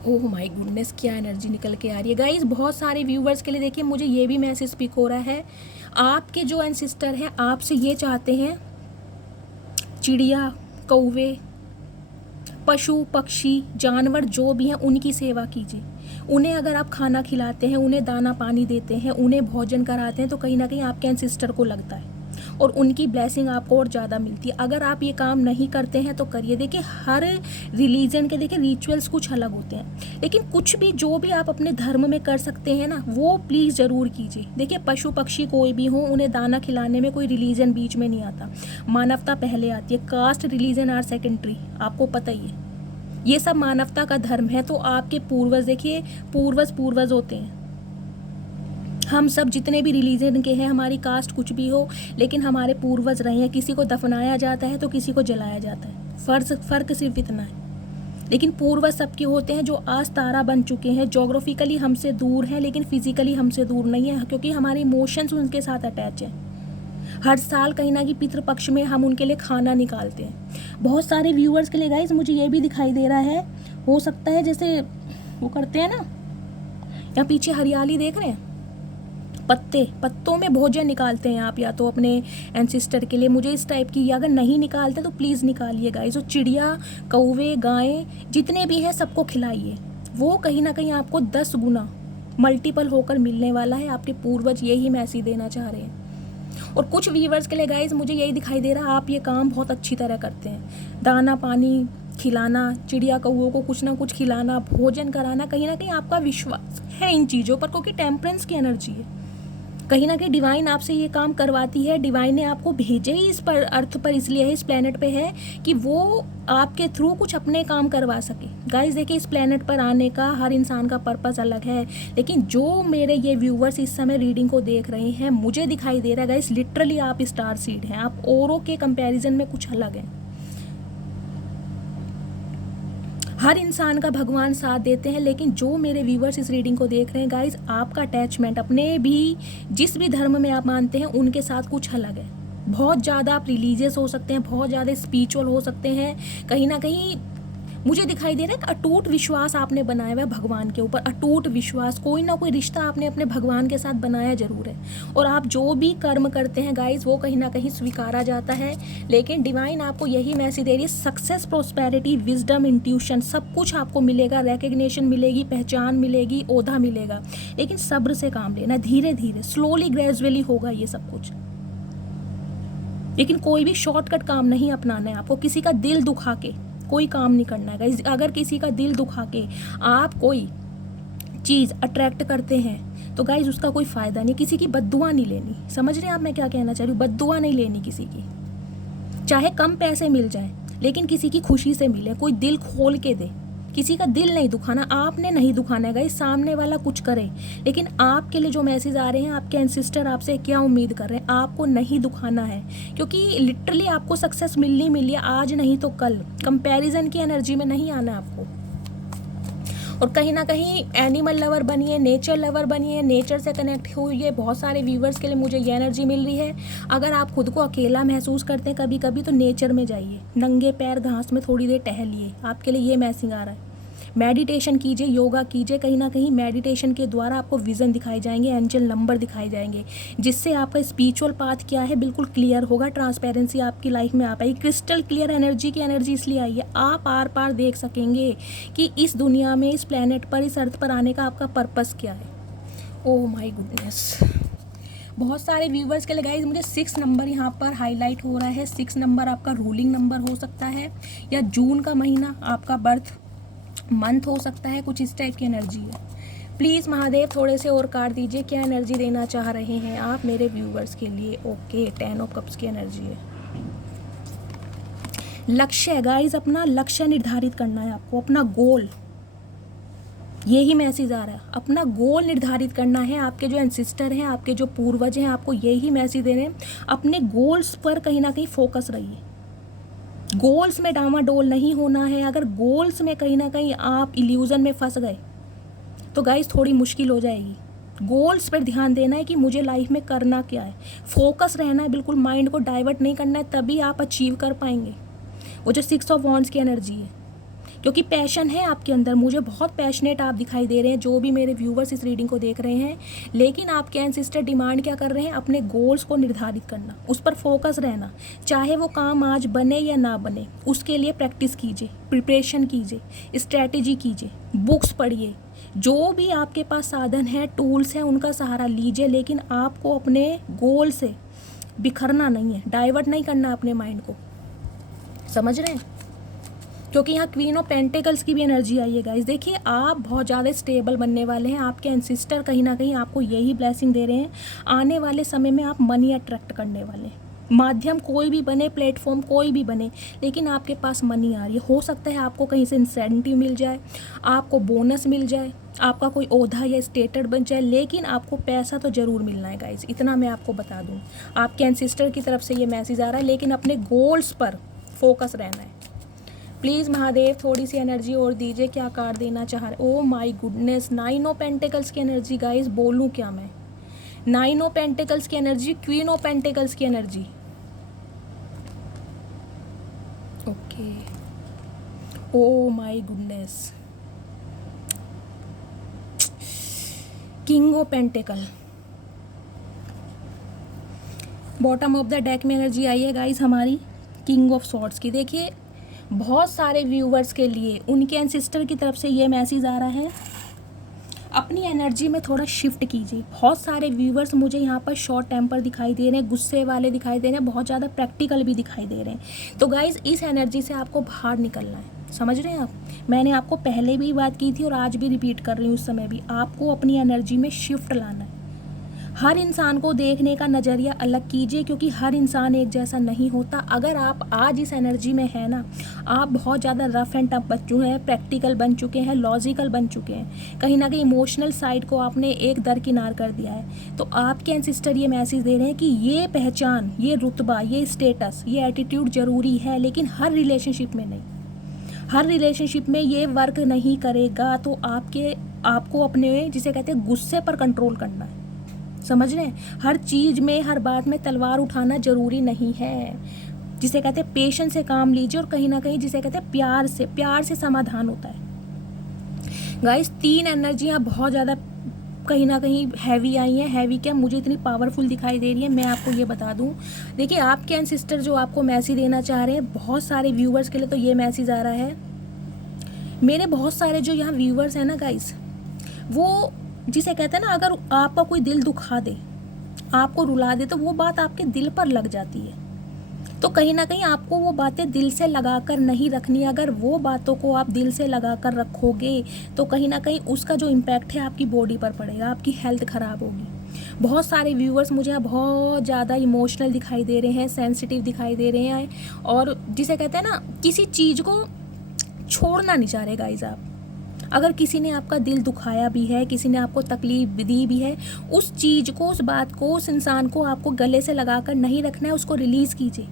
ओह माय गुडनेस, क्या एनर्जी निकल के आ रही है गाइस। बहुत सारे व्यूवर्स के लिए देखिए, मुझे ये भी मैसेज पिक हो रहा है, आपके जो एंसेस्टर हैं आपसे ये चाहते हैं, चिड़िया, कौवे, पशु पक्षी, जानवर जो भी हैं, उनकी सेवा कीजिए। उन्हें अगर आप खाना खिलाते हैं, उन्हें दाना पानी देते हैं, उन्हें भोजन कराते हैं, तो कहीं ना कहीं आपके एंसेस्टर को लगता है और उनकी ब्लेसिंग आपको और ज़्यादा मिलती है। अगर आप ये काम नहीं करते हैं तो करिए। देखिए, हर रिलीजन के देखिए रिचुअल्स कुछ अलग होते हैं, लेकिन कुछ भी जो भी आप अपने धर्म में कर सकते हैं ना, वो प्लीज़ ज़रूर कीजिए। देखिए, पशु पक्षी कोई भी हो, उन्हें दाना खिलाने में कोई रिलीजन बीच में नहीं आता, मानवता पहले आती है। कास्ट रिलीजन आर सेकेंडरी, आपको पता ही है, ये सब मानवता का धर्म है। तो आपके पूर्वज, देखिए पूर्वज होते हैं। हम सब जितने भी रिलीजन के हैं, हमारी कास्ट कुछ भी हो, लेकिन हमारे पूर्वज रहे हैं। किसी को दफनाया जाता है तो किसी को जलाया जाता है, फ़र्क सिर्फ इतना है। लेकिन पूर्वज सबके होते हैं जो आज तारा बन चुके हैं, जोग्राफिकली हमसे दूर हैं, लेकिन फिजिकली हमसे दूर नहीं है, क्योंकि हमारे इमोशंस उनके साथ अटैच हैं। हर साल कहीं ना कहीं पितृपक्ष में हम उनके लिए खाना निकालते हैं। बहुत सारे व्यूअर्स के लिए गाइस, मुझे ये भी दिखाई दे रहा है, हो सकता है जैसे वो करते हैं ना, यहाँ पीछे हरियाली देख रहे हैं, पत्तों में भोजन निकालते हैं आप, या तो अपने एंसेस्टर के लिए। मुझे इस टाइप की, अगर नहीं निकालते तो प्लीज़ निकालिए गाइस। तो चिड़िया, कौवे, गायें जितने भी हैं सबको खिलाइए। वो कहीं ना कहीं आपको 10 गुना मल्टीपल होकर मिलने वाला है। आपके पूर्वज यही मैसेज देना चाह रहे हैं। और कुछ व्यूवर्स के लिए गाइज मुझे यही दिखाई दे रहा है, आप ये काम बहुत अच्छी तरह करते हैं। दाना पानी खिलाना, चिड़िया कौओं को कुछ ना कुछ खिलाना, भोजन कराना, कहीं ना कहीं आपका विश्वास है इन चीज़ों पर, क्योंकि टेम्परेंस की एनर्जी है। कहीं ना कहीं डिवाइन आपसे ये काम करवाती है। डिवाइन ने आपको भेजे ही इस पर अर्थ पर इसलिए है, इस प्लेनेट पे है कि वो आपके थ्रू कुछ अपने काम करवा सके। गाइस देखिए, इस प्लेनेट पर आने का हर इंसान का पर्पस अलग है, लेकिन जो मेरे ये व्यूवर्स इस समय रीडिंग को देख रहे हैं, मुझे दिखाई दे रहा है गाइस, लिटरली आप स्टार सीड हैं। आप औरों के कंपैरिजन में कुछ अलग हैं। हर इंसान का भगवान साथ देते हैं, लेकिन जो मेरे व्यूवर्स इस रीडिंग को देख रहे हैं गाइज, आपका अटैचमेंट अपने भी जिस भी धर्म में आप मानते हैं उनके साथ कुछ अलग है। बहुत ज़्यादा आप रिलीजियस हो सकते हैं, बहुत ज़्यादा स्पिरिचुअल हो सकते हैं। कहीं ना कहीं मुझे दिखाई दे रहा है कि अटूट विश्वास आपने बनाया हुआ है भगवान के ऊपर। अटूट विश्वास, कोई ना कोई रिश्ता आपने अपने भगवान के साथ बनाया जरूर है। और आप जो भी कर्म करते हैं गाइज, वो कहीं ना कहीं स्वीकारा जाता है। लेकिन डिवाइन आपको यही मैसेज दे रही है, सक्सेस, प्रोस्पेरिटी, विजडम, इंट्यूशन, सब कुछ आपको मिलेगा। रिकग्निशन मिलेगी, पहचान मिलेगी, ओहदा मिलेगा। लेकिन सब्र से काम लेना, धीरे धीरे, स्लोली, ग्रेजुअली होगा ये सब कुछ। लेकिन कोई भी शॉर्टकट काम नहीं अपनाना है आपको। किसी का दिल दुखा के कोई काम नहीं करना है। अगर किसी का दिल दुखा के आप कोई चीज़ अट्रैक्ट करते हैं तो गाइज उसका कोई फ़ायदा नहीं। किसी की बद्दुआ नहीं लेनी। समझ रहे हैं आप मैं क्या कहना चाह रही हूँ? बद्दुआ नहीं लेनी किसी की। चाहे कम पैसे मिल जाए, लेकिन किसी की खुशी से मिले, कोई दिल खोल के दे। किसी का दिल नहीं दुखाना, आपने नहीं दुखाना है गाइस। सामने वाला कुछ करे, लेकिन आपके लिए जो मैसेज आ रहे हैं, आपके एंसिस्टर आपसे क्या उम्मीद कर रहे हैं, आपको नहीं दुखाना है। क्योंकि लिटरली आपको सक्सेस मिलनी है, आज नहीं तो कल। कंपैरिजन की एनर्जी में नहीं आना आपको। और कहीं ना कहीं एनिमल लवर बनिए, नेचर लवर बनिए, नेचर से कनेक्ट हुई। बहुत सारे व्यूवर्स के लिए मुझे ये एनर्जी मिल रही है। अगर आप खुद को अकेला महसूस करते हैं कभी कभी, तो नेचर में जाइए, नंगे पैर घास में थोड़ी देर टहलिए। आपके लिए ये मैसेज आ रहा है। मेडिटेशन कीजिए, योगा कीजिए। कहीं ना कहीं मेडिटेशन के द्वारा आपको विज़न दिखाए जाएंगे, एंजल नंबर दिखाए जाएंगे, जिससे आपका स्पिरिचुअल पाथ क्या है बिल्कुल क्लियर होगा। ट्रांसपेरेंसी आपकी लाइफ में आ पाएगी। क्रिस्टल क्लियर एनर्जी की एनर्जी इसलिए आई है, आप आर पार देख सकेंगे कि इस दुनिया में, इस प्लेनेट पर, इस अर्थ पर आने का आपका पर्पस क्या है। Oh my goodness. बहुत सारे व्यूवर्स के लिए गाइस मुझे 6 नंबर यहाँ पर हाईलाइट हो रहा है। 6 नंबर आपका रूलिंग नंबर हो सकता है, या जून का महीना आपका बर्थ मंथ हो सकता है। कुछ इस टाइप की एनर्जी है। प्लीज़ महादेव थोड़े से और कार्ड दीजिए, क्या एनर्जी देना चाह रहे हैं आप मेरे व्यूवर्स के लिए। ओके, 10 ऑफ कप्स की एनर्जी है। लक्ष्य है गाइस, अपना लक्ष्य निर्धारित करना है आपको, अपना गोल। यही मैसेज आ रहा है, अपना गोल निर्धारित करना है। आपके जो एंसिस्टर हैं, आपके जो पूर्वज हैं, आपको यही मैसेज दे रहे हैं। अपने गोल्स पर कहीं ना कहीं फोकस रहिए। गोल्स में डामाडोल नहीं होना है। अगर गोल्स में कहीं ना कहीं आप इल्यूजन में फंस गए तो गाइस थोड़ी मुश्किल हो जाएगी। गोल्स पर ध्यान देना है कि मुझे लाइफ में करना क्या है। फोकस रहना है, बिल्कुल माइंड को डाइवर्ट नहीं करना है, तभी आप अचीव कर पाएंगे। वो जो 6 ऑफ वॉन्ड्स की एनर्जी है, क्योंकि पैशन है आपके अंदर। मुझे बहुत पैशनेट आप दिखाई दे रहे हैं, जो भी मेरे व्यूवर्स इस रीडिंग को देख रहे हैं। लेकिन आपके एंसिस्टर डिमांड क्या कर रहे हैं? अपने गोल्स को निर्धारित करना, उस पर फोकस रहना। चाहे वो काम आज बने या ना बने, उसके लिए प्रैक्टिस कीजिए, प्रिपरेशन कीजिए, स्ट्रैटेजी कीजिए, बुक्स पढ़िए। जो भी आपके पास साधन है, टूल्स हैं, उनका सहारा लीजिए। लेकिन आपको अपने गोल से बिखरना नहीं है, डाइवर्ट नहीं करना अपने माइंड को। समझ रहे हैं? क्योंकि यहाँ क्वीन ऑफ पेंटिकल्स की भी एनर्जी आई है गाइस। देखिए, आप बहुत ज़्यादा स्टेबल बनने वाले हैं। आपके एंसिस्टर कहीं ना कहीं आपको यही ब्लेसिंग दे रहे हैं। आने वाले समय में आप मनी अट्रैक्ट करने वाले हैं। माध्यम कोई भी बने, प्लेटफॉर्म कोई भी बने, लेकिन आपके पास मनी आ रही है। हो सकता है आपको कहीं से इंसेंटिव मिल जाए, आपको बोनस मिल जाए, आपका कोई ओहदा या स्टेटस बन जाए, लेकिन आपको पैसा तो ज़रूर मिलना है गाइस। इतना मैं आपको बता दूँ, आपके एंसिस्टर की तरफ से ये मैसेज आ रहा है। लेकिन अपने गोल्स पर फोकस रहना है। प्लीज़ महादेव थोड़ी सी एनर्जी और दीजिए, क्या कार्ड देना चाह रहे? Oh my goodness, 9 of pentacles की एनर्जी गाइस। बोलूँ क्या मैं? 9 ऑफ पेंटिकल्स की एनर्जी, क्वीन ऑफ पेंटिकल्स की energy. Okay, oh my goodness, king of pentacle. Bottom of the deck में एनर्जी आई है गाइस हमारी किंग ऑफ सॉर्ड्स की। देखिए, बहुत सारे व्यूवर्स के लिए उनके एंसिस्टर की तरफ से ये मैसेज आ रहा है, अपनी एनर्जी में थोड़ा शिफ्ट कीजिए। बहुत सारे व्यूवर्स मुझे यहाँ पर शॉर्ट टेम्पर दिखाई दे रहे हैं, गुस्से वाले दिखाई दे रहे हैं, बहुत ज़्यादा प्रैक्टिकल भी दिखाई दे रहे हैं। तो गाइज़ इस एनर्जी से आपको बाहर निकलना है, समझ रहे हैं आप। मैंने आपको पहले भी बात की थी और आज भी रिपीट कर रही हूँ, उस समय भी आपको अपनी एनर्जी में शिफ्ट लाना है। हर इंसान को देखने का नज़रिया अलग कीजिए, क्योंकि हर इंसान एक जैसा नहीं होता। अगर आप आज इस एनर्जी में है ना, आप बहुत ज़्यादा रफ एंड टफ बन चुके हैं, प्रैक्टिकल बन चुके हैं, लॉजिकल बन चुके हैं, कहीं ना कहीं इमोशनल साइड को आपने एक दरकिनार कर दिया है। तो आपके एंसिस्टर ये मैसेज दे रहे हैं कि ये पहचान, ये रुतबा, ये स्टेटस, ये एटीट्यूड ज़रूरी है, लेकिन हर रिलेशनशिप में नहीं। हर रिलेशनशिप में ये वर्क नहीं करेगा। तो आपको अपने, जिसे कहते हैं, गुस्से पर कंट्रोल करना है, समझ रहे हैं। हर चीज़ में, हर बात में तलवार उठाना ज़रूरी नहीं है। जिसे कहते हैं पेशेंस से काम लीजिए, और कहीं ना कहीं जिसे कहते हैं प्यार से समाधान होता है। गाइस 3 एनर्जियाँ बहुत ज़्यादा कहीं ना कहीं हैवी आई हैं। हैवी क्या, मुझे इतनी पावरफुल दिखाई दे रही है, मैं आपको ये बता दूं। देखिए आपके एंसिस्टर जो आपको मैसेज देना चाह रहे हैं, बहुत सारे व्यूवर्स के लिए तो ये मैसेज आ रहा है। मेरे बहुत सारे जो यहाँ व्यूवर्स हैं ना गाइस, वो जिसे कहते हैं ना, अगर आपका कोई दिल दुखा दे, आपको रुला दे, तो वो बात आपके दिल पर लग जाती है। तो कहीं ना कहीं आपको वो बातें दिल से लगाकर नहीं रखनी। अगर वो बातों को आप दिल से लगाकर रखोगे तो कहीं ना कहीं उसका जो इम्पैक्ट है आपकी बॉडी पर पड़ेगा, आपकी हेल्थ ख़राब होगी। बहुत सारे व्यूअर्स मुझे बहुत ज़्यादा इमोशनल दिखाई दे रहे हैं, सेंसिटिव दिखाई दे रहे हैं, और जिसे कहते हैं ना, किसी चीज़ को छोड़ना नहीं चाह रहे गाइस आप। अगर किसी ने आपका दिल दुखाया भी है, किसी ने आपको तकलीफ दी भी है, उस चीज़ को, उस बात को, उस इंसान को आपको गले से लगाकर नहीं रखना है, उसको रिलीज़ कीजिए।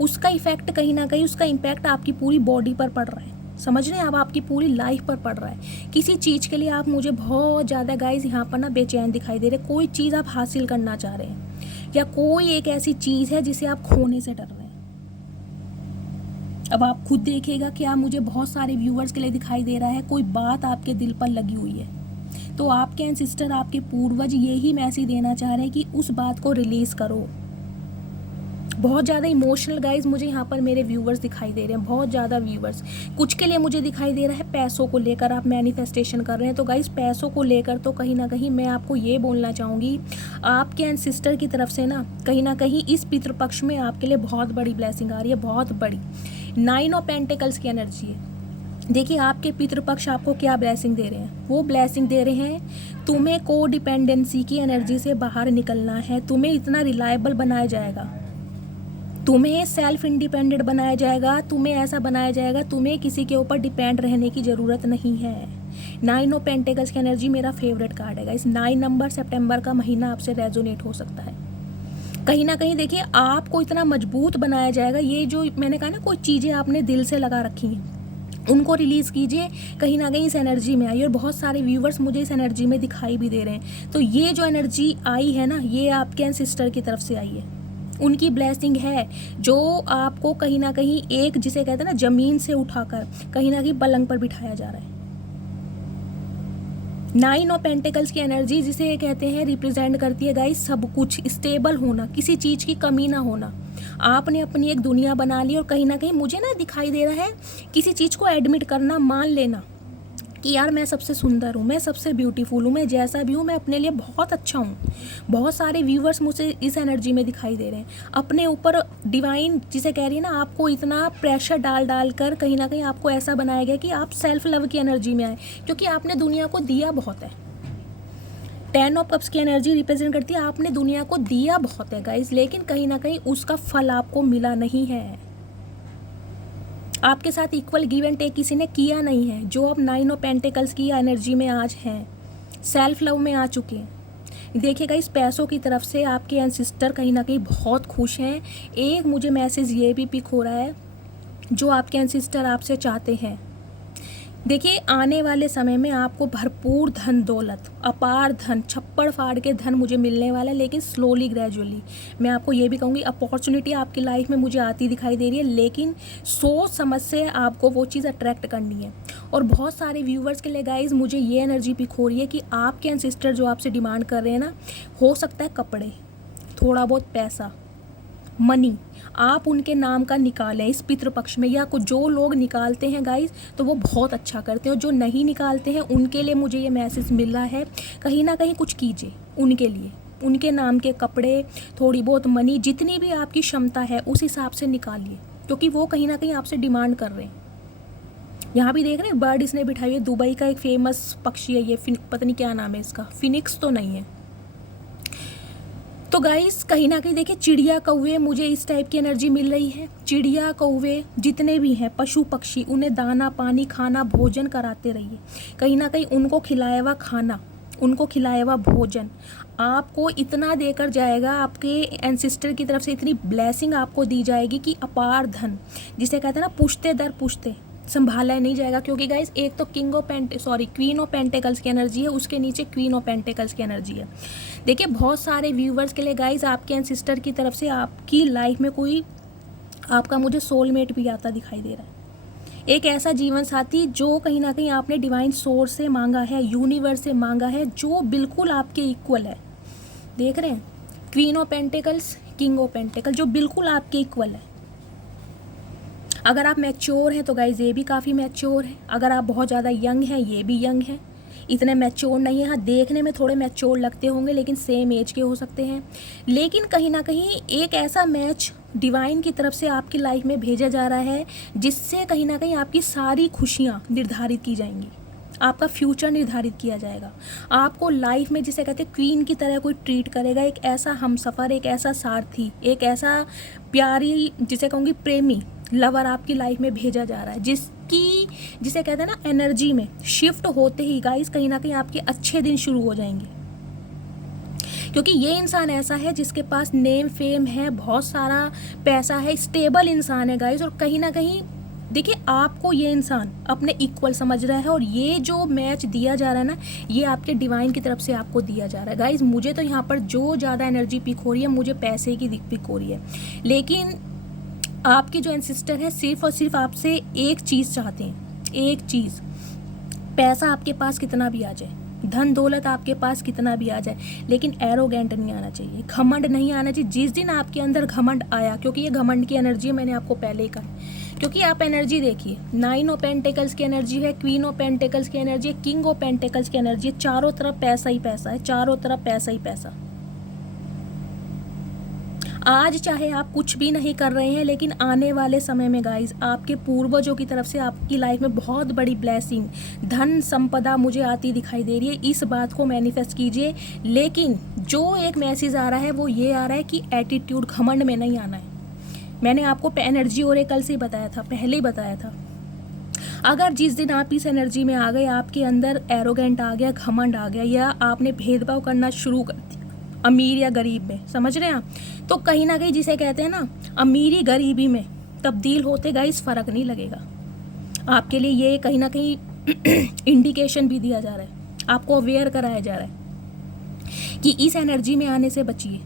उसका इफ़ेक्ट कहीं ना कहीं, उसका इम्पैक्ट आपकी पूरी बॉडी पर पड़ रहा है, समझ रहे हैं। अब आपकी पूरी लाइफ पर पड़ रहा है। किसी चीज़ के लिए आप मुझे बहुत ज़्यादा गाइस यहाँ पर ना बेचैन दिखाई दे रहे। कोई चीज़ आप हासिल करना चाह रहे हैं, या कोई एक ऐसी चीज़ है जिसे आप खोने से डर रहे हैं। अब आप खुद देखिएगा क्या मुझे बहुत सारे व्यूअर्स के लिए दिखाई दे रहा है, कोई बात आपके दिल पर लगी हुई है। तो आपके एंसिस्टर, आपके पूर्वज यही मैसेज देना चाह रहे हैं कि उस बात को रिलीज़ करो। बहुत ज़्यादा इमोशनल गाइज मुझे यहाँ पर मेरे व्यूवर्स दिखाई दे रहे हैं, बहुत ज़्यादा व्यूवर्स। कुछ के लिए मुझे दिखाई दे रहा है पैसों को लेकर आप मैनिफेस्टेशन कर रहे हैं। तो गाइज पैसों को लेकर तो कहीं ना कहीं मैं आपको ये बोलना चाहूँगी, आपके एंसिस्टर की तरफ से ना कहीं इस पितृपक्ष में आपके लिए बहुत बड़ी ब्लेसिंग आ रही है, बहुत बड़ी। 9 ऑफ पेंटिकल्स की एनर्जी है। देखिए आपके पितृपक्ष आपको क्या ब्लेसिंग दे रहे हैं, वो ब्लेसिंग दे रहे हैं तुम्हें को डिपेंडेंसी की एनर्जी से बाहर निकलना है। तुम्हें इतना रिलायबल बनाया जाएगा, तुम्हें सेल्फ इंडिपेंडेंट बनाया जाएगा, तुम्हें ऐसा बनाया जाएगा, तुम्हें किसी के ऊपर डिपेंड रहने की ज़रूरत नहीं है। 9 ऑफ पेंटिकल्स की एनर्जी मेरा फेवरेट कार्ड है गाइस। 9 नंबर सितंबर का महीना आपसे रेजोनेट हो सकता है। कहीं ना कहीं देखिए आपको इतना मजबूत बनाया जाएगा। ये जो मैंने कहा ना, कोई चीज़ें आपने दिल से लगा रखी हैं, उनको रिलीज़ कीजिए, कहीं ना कहीं इस एनर्जी में आई। और बहुत सारे व्यूवर्स मुझे इस एनर्जी में दिखाई भी दे रहे हैं। तो ये जो एनर्जी आई है ना, ये आपके एंसिस्टर की तरफ से आई है, उनकी ब्लेसिंग है, जो आपको कहीं ना कहीं एक, जिसे कहते हैं ना, ज़मीन से उठाकर कहीं ना कहीं पलंग पर बिठाया जा रहा है। 9 ऑफ पेंटिकल्स की एनर्जी जिसे कहते हैं रिप्रेजेंट करती है गाइस सब कुछ, स्टेबल होना, किसी चीज़ की कमी ना होना। आपने अपनी एक दुनिया बना ली, और कहीं ना कहीं मुझे ना दिखाई दे रहा है किसी चीज़ को एडमिट करना, मान लेना कि यार मैं सबसे सुंदर हूँ, मैं सबसे ब्यूटीफुल हूँ, मैं जैसा भी हूँ मैं अपने लिए बहुत अच्छा हूँ। बहुत सारे व्यूवर्स मुझे इस एनर्जी में दिखाई दे रहे हैं। अपने ऊपर डिवाइन, जिसे कह रही है ना, आपको इतना प्रेशर डाल कर कहीं ना कहीं आपको ऐसा बनाया गया कि आप सेल्फ लव की एनर्जी में आए, क्योंकि आपने दुनिया को दिया बहुत है। 10 ऑफ कप्स की एनर्जी रिप्रेजेंट करती है आपने दुनिया को दिया बहुत है गाइस, लेकिन कहीं ना कहीं उसका फल आपको मिला नहीं है। आपके साथ इक्वल गिव एंड टेक किसी ने किया नहीं है। जो अब 9 ऑफ पेंटिकल्स की एनर्जी में आज हैं, सेल्फ लव में आ चुके हैं। देखिएगा इस पैसों की तरफ से आपके एंसिस्टर कहीं ना कहीं बहुत खुश हैं। एक मुझे मैसेज ये भी पिक हो रहा है, जो आपके एंसिस्टर आपसे चाहते हैं। देखिए आने वाले समय में आपको भरपूर धन दौलत, अपार धन, छप्पड़ फाड़ के धन मुझे मिलने वाला है, लेकिन स्लोली ग्रेजुअली। मैं आपको ये भी कहूँगी अपॉर्चुनिटी आपकी लाइफ में मुझे आती दिखाई दे रही है, लेकिन सोच समझ से आपको वो चीज़ अट्रैक्ट करनी है। और बहुत सारे व्यूवर्स के लिए गाइज मुझे ये एनर्जी पिक हो रही है कि आपके एंसिस्टर जो आपसे डिमांड कर रहे हैं ना, हो सकता है कपड़े, थोड़ा बहुत पैसा, मनी आप उनके नाम का निकालें इस पितृपक्ष में, या कुछ जो लोग निकालते हैं गाइस तो वो बहुत अच्छा करते हैं, और जो नहीं निकालते हैं उनके लिए मुझे ये मैसेज मिल रहा है, कहीं ना कहीं कुछ कीजिए उनके लिए, उनके नाम के कपड़े, थोड़ी बहुत मनी, जितनी भी आपकी क्षमता है उस हिसाब से निकालिए, क्योंकि वो कहीं ना कहीं आपसे डिमांड कर रहे हैं। यहाँ भी देख रहे हैं बर्ड इसने बिठाई है, दुबई का एक फेमस पक्षी है ये, पता नहीं क्या नाम है इसका, फिनिक्स तो नहीं है। तो गाइस कहीं ना कहीं देखिए चिड़िया कौवे, मुझे इस टाइप की एनर्जी मिल रही है। चिड़िया कौवे जितने भी हैं पशु पक्षी, उन्हें दाना पानी खाना भोजन कराते रहिए, कहीं ना कहीं उनको खिलाया हुआ खाना, उनको खिलाया हुआ भोजन आपको इतना देकर जाएगा, आपके एंसिस्टर की तरफ से इतनी ब्लेसिंग आपको दी जाएगी कि अपार धन, जिसे कहते हैं ना पुश्ते दर पुश्ते संभाला नहीं जाएगा। क्योंकि गाइस एक तो क्वीन ऑफ पेंटिकल्स की एनर्जी है, उसके नीचे क्वीन ऑफ पेंटिकल्स की एनर्जी है। देखिए बहुत सारे व्यूवर्स के लिए गाइस आपके एंसिस्टर की तरफ से आपकी लाइफ में कोई आपका मुझे सोलमेट भी आता दिखाई दे रहा है, एक ऐसा जीवन साथी जो कहीं ना कहीं आपने डिवाइन सोर्स से मांगा है, यूनिवर्स से मांगा है, जो बिल्कुल आपके इक्वल है। देख रहे हैं queen of pentacles, king of pentacle, जो बिल्कुल आपके इक्वल है। अगर आप मैच्योर हैं तो गाइज ये भी काफ़ी मैच्योर है, अगर आप बहुत ज़्यादा यंग हैं ये भी यंग है, इतने मैच्योर नहीं है। हाँ देखने में थोड़े मैच्योर लगते होंगे लेकिन सेम एज के हो सकते हैं। लेकिन कहीं ना कहीं एक ऐसा मैच डिवाइन की तरफ से आपकी लाइफ में भेजा जा रहा है जिससे कहीं ना कहीं आपकी सारी खुशियाँ निर्धारित की जाएंगी, आपका फ्यूचर निर्धारित किया जाएगा, आपको लाइफ में जिसे कहते हैं क्वीन की तरह कोई ट्रीट करेगा, एक ऐसा हमसफ़र, एक ऐसा सारथी, एक ऐसा प्यारी जिसे कहूँगी प्रेमी लवर आपकी लाइफ में भेजा जा रहा है, जिसे कहते हैं ना एनर्जी में शिफ्ट होते ही गाइस कहीं ना कहीं आपके अच्छे दिन शुरू हो जाएंगे। क्योंकि ये इंसान ऐसा है जिसके पास नेम फेम है, बहुत सारा पैसा है, स्टेबल इंसान है गाइस, और कहीं ना कहीं देखिए आपको ये इंसान अपने इक्वल समझ रहा है, और ये जो मैच दिया जा रहा है ना ये आपके डिवाइन की तरफ से आपको दिया जा रहा है। गाइस मुझे तो यहाँ पर जो ज़्यादा एनर्जी पिक हो रही है, मुझे पैसे की पिक हो रही है, लेकिन आपके जो एंसिस्टर है सिर्फ और सिर्फ आपसे एक चीज़ चाहते हैं, एक चीज़, पैसा आपके पास कितना भी आ जाए, धन दौलत आपके पास कितना भी आ जाए, लेकिन एरोगेंट नहीं आना चाहिए, घमंड नहीं आना चाहिए। जिस दिन आपके अंदर घमंड आया, क्योंकि ये घमंड की एनर्जी है, मैंने आपको पहले ही कहा, क्योंकि आप एनर्जी देखिए, 9 ऑफ पेंटिकल्स की एनर्जी है, क्वीन ऑफ पेंटिकल्स की एनर्जी है, किंग ऑफ पेंटिकल्स की एनर्जी है, चारों तरफ पैसा ही पैसा है, चारों तरफ पैसा ही पैसा। आज चाहे आप कुछ भी नहीं कर रहे हैं, लेकिन आने वाले समय में गाइस आपके पूर्वजों की तरफ से आपकी लाइफ में बहुत बड़ी ब्लेसिंग, धन संपदा मुझे आती दिखाई दे रही है। इस बात को मैनिफेस्ट कीजिए। लेकिन जो एक मैसेज आ रहा है वो ये आ रहा है कि एटीट्यूड, घमंड में नहीं आना है। मैंने आपको एनर्जी और कल से ही बताया था, पहले ही बताया था। अगर जिस दिन आप इस एनर्जी में आ गए, आपके अंदर एरोगेंट आ गया, घमंड आ गया, या आपने भेदभाव करना शुरू कर दिया अमीर या गरीब में, समझ रहे हैं आप, तो कहीं ना कहीं जिसे कहते हैं ना अमीरी गरीबी में तब्दील होते गाइस फर्क नहीं लगेगा आपके लिए। ये कहीं ना कहीं इंडिकेशन भी दिया जा रहा है, आपको अवेयर कराया जा रहा है कि इस एनर्जी में आने से बचिए,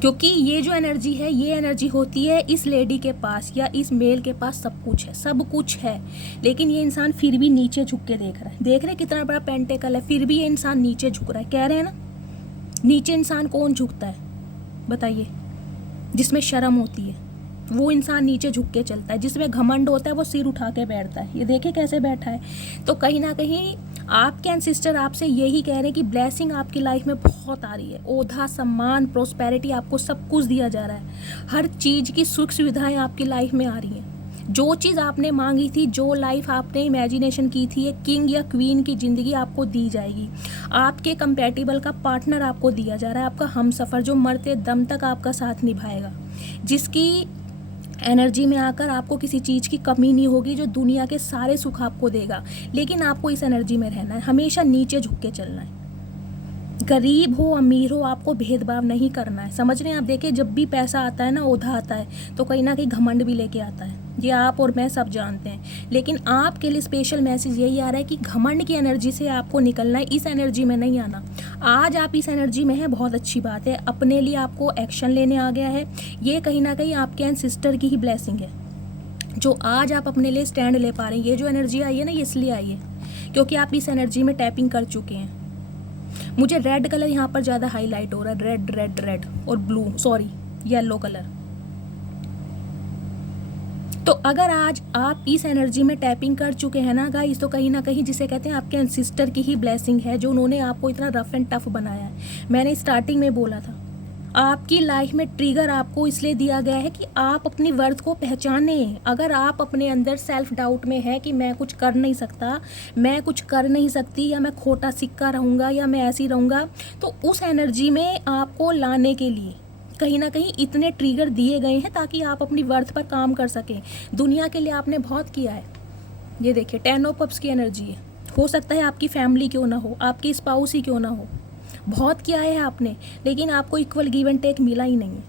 क्योंकि ये जो एनर्जी है ये एनर्जी होती है इस लेडी के पास या इस मेल के पास सब कुछ है, सब कुछ है, लेकिन ये इंसान फिर भी नीचे झुक के देख रहा है। देख रहे हैं कितना बड़ा पेंटेकल है, फिर भी ये इंसान नीचे झुक रहा है। कह रहे हैं ना नीचे इंसान कौन झुकता है बताइए? जिसमें शर्म होती है वो इंसान नीचे झुक के चलता है, जिसमें घमंड होता है वो सिर उठा के बैठता है। ये देखिए कैसे बैठा है। तो कहीं ना कहीं आपके एंसिस्टर आपसे यही कह रहे हैं कि ब्लेसिंग आपकी लाइफ में बहुत आ रही है, ओधा सम्मान प्रोस्पेरिटी, आपको सब कुछ दिया जा रहा है, हर चीज़ की सुख सुविधाएं आपकी लाइफ में आ रही हैं। जो चीज़ आपने मांगी थी, जो लाइफ आपने इमेजिनेशन की थी, एक किंग या क्वीन की ज़िंदगी आपको दी जाएगी। आपके कंपैटिबल का पार्टनर आपको दिया जा रहा है, आपका हमसफ़र जो मरते दम तक आपका साथ निभाएगा, जिसकी एनर्जी में आकर आपको किसी चीज़ की कमी नहीं होगी, जो दुनिया के सारे सुख आपको देगा। लेकिन आपको इस एनर्जी में रहना है, हमेशा नीचे झुक के चलना है। गरीब हो अमीर हो आपको भेदभाव नहीं करना है, समझ रहे हैं आप? देखिए जब भी पैसा आता है ना, ओधा आता है, तो कहीं ना कहीं घमंड भी लेके आता है, ये आप और मैं सब जानते हैं। लेकिन आपके लिए स्पेशल मैसेज यही आ रहा है कि घमंड की एनर्जी से आपको निकलना है, इस एनर्जी में नहीं आना। आज आप इस एनर्जी में हैं, बहुत अच्छी बात है, अपने लिए आपको एक्शन लेने आ गया है। ये कहीं ना कहीं आपके एंसिस्टर की ही ब्लेसिंग है, जो आज आप अपने लिए स्टैंड ले पा रहे हैं। ये जो एनर्जी आई है ना, ये इसलिए आई है क्योंकि आप इस एनर्जी में टैपिंग कर चुके हैं। मुझे रेड कलर यहाँ पर ज़्यादा हाईलाइट हो रहा है, रेड रेड रेड और ब्लू, सॉरी येलो कलर। तो अगर आज आप इस एनर्जी में टैपिंग कर चुके हैं ना गाइस, तो कहीं ना कहीं जिसे कहते हैं आपके एंसिस्टर की ही ब्लेसिंग है, जो उन्होंने आपको इतना रफ एंड टफ बनाया है। मैंने स्टार्टिंग में बोला था, आपकी लाइफ में ट्रिगर आपको इसलिए दिया गया है कि आप अपनी वर्थ को पहचाने। अगर आप अपने अंदर सेल्फ डाउट में है कि मैं कुछ कर नहीं सकता, मैं कुछ कर नहीं सकती, या मैं खोटा सिक्का रहूँगा, या मैं ऐसी रहूँगा, तो उस एनर्जी में आपको लाने के लिए कहीं ना कहीं इतने ट्रिगर दिए गए हैं ताकि आप अपनी वर्थ पर काम कर सकें। दुनिया के लिए आपने बहुत किया है। ये देखिए 10 ऑफ कप्स की एनर्जी है। हो सकता है आपकी फैमिली क्यों ना हो, आपकी स्पाउस ही क्यों ना हो, बहुत किया है आपने, लेकिन आपको इक्वल गिव एंड टेक मिला ही नहीं।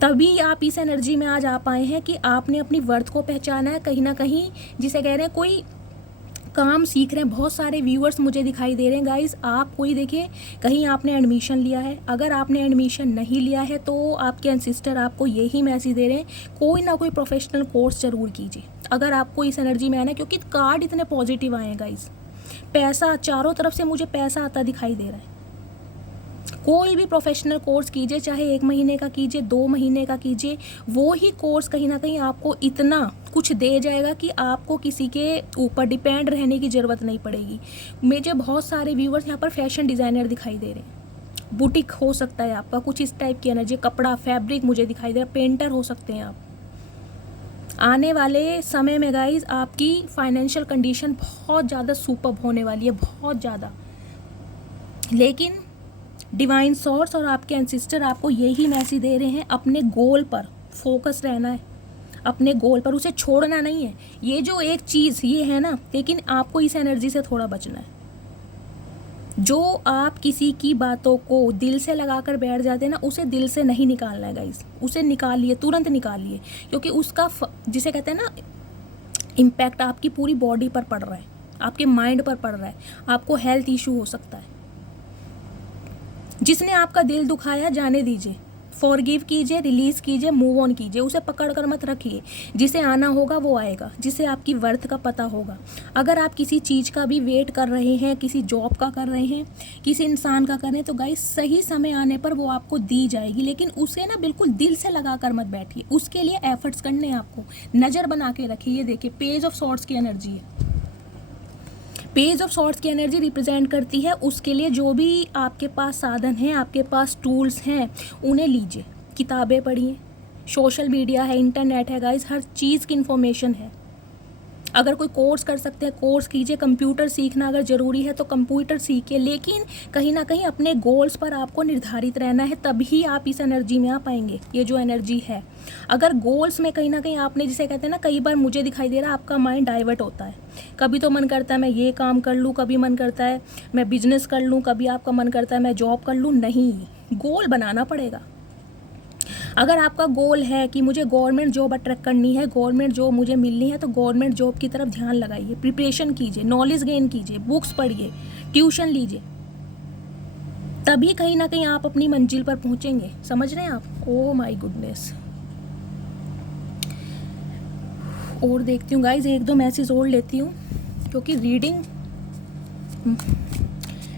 तभी आप इस एनर्जी में आज आ पाए हैं कि आपने अपनी वर्थ को पहचाना है। कहीं ना कहीं जिसे कह रहे हैं कोई काम सीख रहे हैं। बहुत सारे व्यूअर्स मुझे दिखाई दे रहे हैं गाइस। आप कोई देखिए कहीं आपने एडमिशन लिया है, अगर आपने एडमिशन नहीं लिया है तो आपके एंसिस्टर आपको यही मैसेज दे रहे हैं, कोई ना कोई प्रोफेशनल कोर्स जरूर कीजिए अगर आपको इस एनर्जी में आना है, क्योंकि कार्ड इतने पॉजिटिव आए हैं गाइस। पैसा चारों तरफ से मुझे पैसा आता दिखाई दे रहा है। कोई भी प्रोफेशनल कोर्स कीजिए, चाहे 1 महीने का कीजिए, 2 महीने का कीजिए, वो ही कोर्स कहीं ना कहीं आपको इतना कुछ दे जाएगा कि आपको किसी के ऊपर डिपेंड रहने की ज़रूरत नहीं पड़ेगी। मुझे बहुत सारे व्यूवर्स यहाँ पर फैशन डिज़ाइनर दिखाई दे रहे हैं। बुटीक हो सकता है आपका, कुछ इस टाइप की एनर्जी, कपड़ा फैब्रिक मुझे दिखाई दे रहा है, पेंटर हो सकते हैं आप। आने वाले समय में गाइज आपकी फाइनेंशियल कंडीशन बहुत ज़्यादा सुपर्ब होने वाली है, बहुत ज़्यादा। लेकिन डिवाइन सोर्स और आपके एंसिस्टर आपको यही मैसेज दे रहे हैं, अपने गोल पर फोकस रहना है, अपने गोल पर, उसे छोड़ना नहीं है। ये जो एक चीज़ ये है ना, लेकिन आपको इस एनर्जी से थोड़ा बचना है। जो आप किसी की बातों को दिल से लगा कर बैठ जाते हैं ना, उसे दिल से नहीं निकालना है गाइस। उसे निकालिए, तुरंत निकालिए, क्योंकि उसका जिसे कहते हैं ना इम्पैक्ट आपकी पूरी बॉडी पर पड़ रहा है, आपके माइंड पर पड़ रहा है, आपको हेल्थ इशू हो सकता है। जिसने आपका दिल दुखाया जाने दीजिए, फॉरगिव कीजिए, रिलीज़ कीजिए, मूव ऑन कीजिए, उसे पकड़ कर मत रखिए। जिसे आना होगा वो आएगा, जिसे आपकी वर्थ का पता होगा। अगर आप किसी चीज़ का भी वेट कर रहे हैं, किसी जॉब का कर रहे हैं, किसी इंसान का कर रहे हैं, तो गाइस सही समय आने पर वो आपको दी जाएगी। लेकिन उसे ना बिल्कुल दिल से लगा कर मत बैठिए, उसके लिए एफर्ट्स करने हैं आपको, नज़र बना के रखिए। ये देखिए पेज ऑफ सॉर्ड्स की एनर्जी है। पेज ऑफ सॉर्ड्स की एनर्जी रिप्रेजेंट करती है उसके लिए जो भी आपके पास साधन हैं, आपके पास टूल्स हैं, उन्हें लीजिए। किताबें पढ़िए, सोशल मीडिया है, इंटरनेट है गाइस, हर चीज़ की इन्फॉर्मेशन है। अगर कोई कोर्स कर सकते हैं कोर्स कीजिए, कंप्यूटर सीखना अगर ज़रूरी है तो कंप्यूटर सीखिए। लेकिन कहीं ना कहीं अपने गोल्स पर आपको निर्धारित रहना है, तभी आप इस एनर्जी में आ पाएंगे। ये जो एनर्जी है, अगर गोल्स में कहीं ना कहीं आपने, जिसे कहते हैं ना, कई बार मुझे दिखाई दे रहा है आपका माइंड डाइवर्ट होता है। कभी तो मन करता है मैं ये काम कर लूँ, कभी मन करता है मैं बिजनेस कर लूँ, कभी आपका मन करता है मैं जॉब कर लूँ। नहीं, गोल बनाना पड़ेगा। अगर आपका गोल है कि मुझे गवर्नमेंट जॉब अट्रैक्ट करनी है, गवर्नमेंट जॉब मुझे मिलनी है, तो गवर्नमेंट जॉब की तरफ ध्यान लगाइए, प्रिपरेशन कीजिए, नॉलेज गेन कीजिए, बुक्स पढ़िए, ट्यूशन लीजिए, तभी कहीं ना कहीं आप अपनी मंजिल पर पहुंचेंगे। समझ रहे हैं आप? Oh my goodness. और देखती हूँ गाइज, 1-2 मैसेज और लेती हूँ, क्योंकि रीडिंग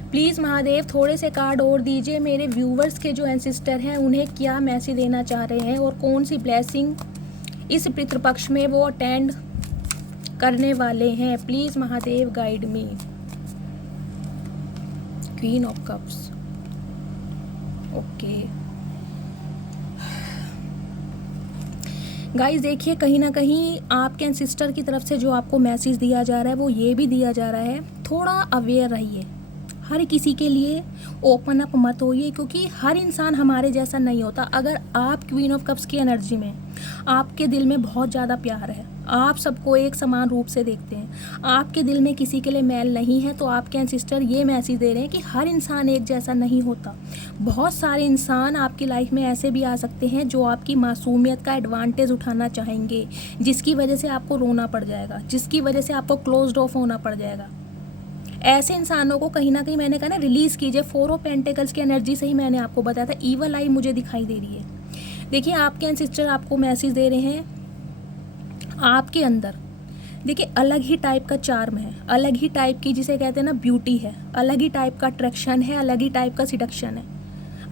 प्लीज़ महादेव थोड़े से कार्ड और दीजिए। मेरे व्यूवर्स के जो एंसिस्टर हैं उन्हें क्या मैसेज देना चाह रहे हैं, और कौन सी ब्लेसिंग इस पितृपक्ष में वो अटेंड करने वाले हैं। Please Mahadev guide me. Queen of cups, okay guys, देखिए कहीं ना कहीं आपके एंसिस्टर की तरफ से जो आपको मैसेज दिया जा रहा है वो ये भी दिया जा रहा है, थोड़ा अवेयर रहिए, हर किसी के लिए ओपन अप मत होइए, क्योंकि हर इंसान हमारे जैसा नहीं होता। अगर आप क्वीन ऑफ कप्स की एनर्जी में, आपके दिल में बहुत ज़्यादा प्यार है, आप सबको एक समान रूप से देखते हैं, आपके दिल में किसी के लिए मैल नहीं है, तो आपके एंसिस्टर ये मैसेज दे रहे हैं कि हर इंसान एक जैसा नहीं होता। बहुत सारे इंसान आपकी लाइफ में ऐसे भी आ सकते हैं जो आपकी मासूमियत का एडवांटेज उठाना चाहेंगे, जिसकी वजह से आपको रोना पड़ जाएगा, जिसकी वजह से आपको क्लोज्ड ऑफ होना पड़ जाएगा। ऐसे इंसानों को कहीं ना कहीं, मैंने कहा ना, रिलीज़ कीजिए। 4 ऑफ पेंटिकल्स की एनर्जी से ही मैंने आपको बताया था, ईवल आई मुझे दिखाई दे रही है। देखिए आपके एंसिस्टर आपको मैसेज दे रहे हैं, आपके अंदर देखिए अलग ही टाइप का चार्म है, अलग ही टाइप की जिसे कहते हैं ना ब्यूटी है, अलग ही टाइप का अट्रैक्शन है, अलग ही टाइप का सिडक्शन है।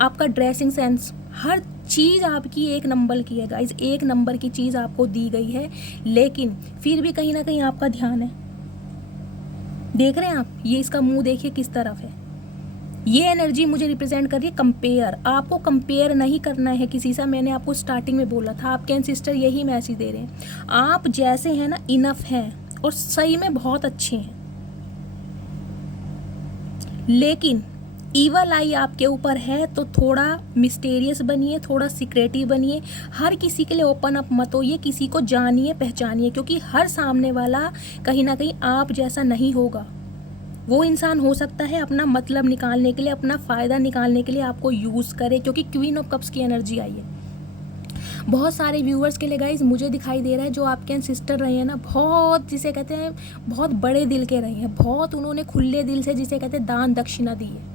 आपका ड्रेसिंग सेंस, हर चीज़ आपकी एक नंबर की है गाइज, एक नंबर की चीज़ आपको दी गई है, लेकिन फिर भी कहीं ना कहीं आपका ध्यान है। देख रहे हैं आप, ये इसका मुंह देखिए किस तरफ है। ये एनर्जी मुझे रिप्रेजेंट कर रही है कंपेयर। आपको कंपेयर नहीं करना है किसी से। मैंने आपको स्टार्टिंग में बोला था, आपके एंसेस्टर यही मैसेज दे रहे हैं, आप जैसे हैं ना इनफ हैं और सही में बहुत अच्छे हैं, लेकिन ईवल आई आपके ऊपर है तो थोड़ा मिस्टीरियस बनिए, थोड़ा सीक्रेटिव बनिए, हर किसी के लिए ओपन अप मत होइए, किसी को जानिए पहचानिए, क्योंकि हर सामने वाला कहीं ना कहीं आप जैसा नहीं होगा। वो इंसान हो सकता है अपना मतलब निकालने के लिए, अपना फ़ायदा निकालने के लिए आपको यूज़ करे, क्योंकि क्वीन ऑफ कप्स की एनर्जी आई है। बहुत सारे व्यूअर्स के लिए गाइज मुझे दिखाई दे रहा है जो आपके सिस्टर रहे हैं ना, बहुत जिसे कहते हैं बहुत बड़े दिल के रहे हैं, बहुत उन्होंने खुले दिल से जिसे कहते हैं दान दक्षिणा दी है।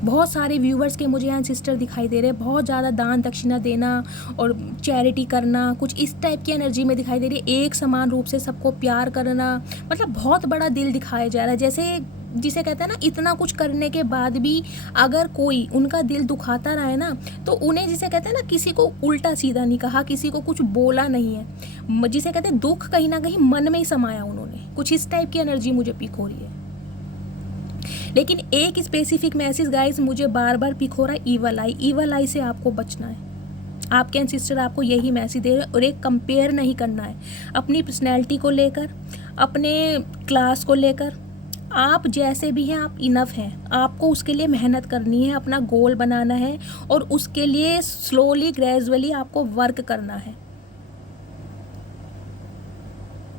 बहुत सारे व्यूवर्स के मुझे यहाँ सिस्टर दिखाई दे रहे हैं, बहुत ज़्यादा दान दक्षिणा देना और चैरिटी करना, कुछ इस टाइप की एनर्जी में दिखाई दे रही है। एक समान रूप से सबको प्यार करना, मतलब बहुत बड़ा दिल दिखाया जा रहा है। जैसे जिसे कहते हैं ना, इतना कुछ करने के बाद भी अगर कोई उनका दिल दुखाता रहा है ना, तो उन्हें जिसे कहते हैं ना, किसी को उल्टा सीधा नहीं कहा, किसी को कुछ बोला नहीं है, जिसे कहते हैं दुख कहीं ना कहीं मन में ही समाया उन्होंने। कुछ इस टाइप की एनर्जी मुझे पिक हो रही है। लेकिन एक स्पेसिफिक मैसेज गाइस मुझे बार बार पिक हो रहा है, ईवल आई से आपको बचना है। आपके एंसेस्टर आपको यही मैसेज दे रहे हैं, और एक कंपेयर नहीं करना है अपनी पर्सनैलिटी को लेकर, अपने क्लास को लेकर। आप जैसे भी हैं आप इनफ हैं, आपको उसके लिए मेहनत करनी है, अपना गोल बनाना है, और उसके लिए स्लोली ग्रेजुअली आपको वर्क करना है।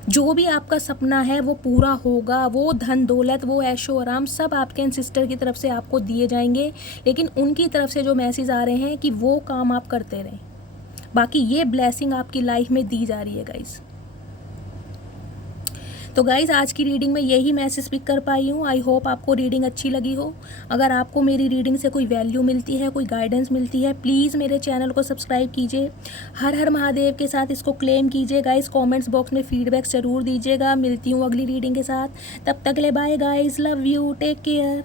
जो भी आपका सपना है वो पूरा होगा, वो धन दौलत, वो ऐशो आराम सब आपके सिस्टर की तरफ से आपको दिए जाएंगे, लेकिन उनकी तरफ से जो मैसेज आ रहे हैं कि वो काम आप करते रहें। बाकी ये ब्लेसिंग आपकी लाइफ में दी जा रही है गाइस। तो गाइस आज की रीडिंग में यही मैसेज पिक कर पाई हूँ। आई होप आपको रीडिंग अच्छी लगी हो। अगर आपको मेरी रीडिंग से कोई वैल्यू मिलती है, कोई गाइडेंस मिलती है, प्लीज़ मेरे चैनल को सब्सक्राइब कीजिए। हर हर महादेव के साथ इसको क्लेम कीजिए गाइस। कमेंट्स बॉक्स में फीडबैक ज़रूर दीजिएगा। मिलती हूँ अगली रीडिंग के साथ, तब तक ले bye guys, love you, take care.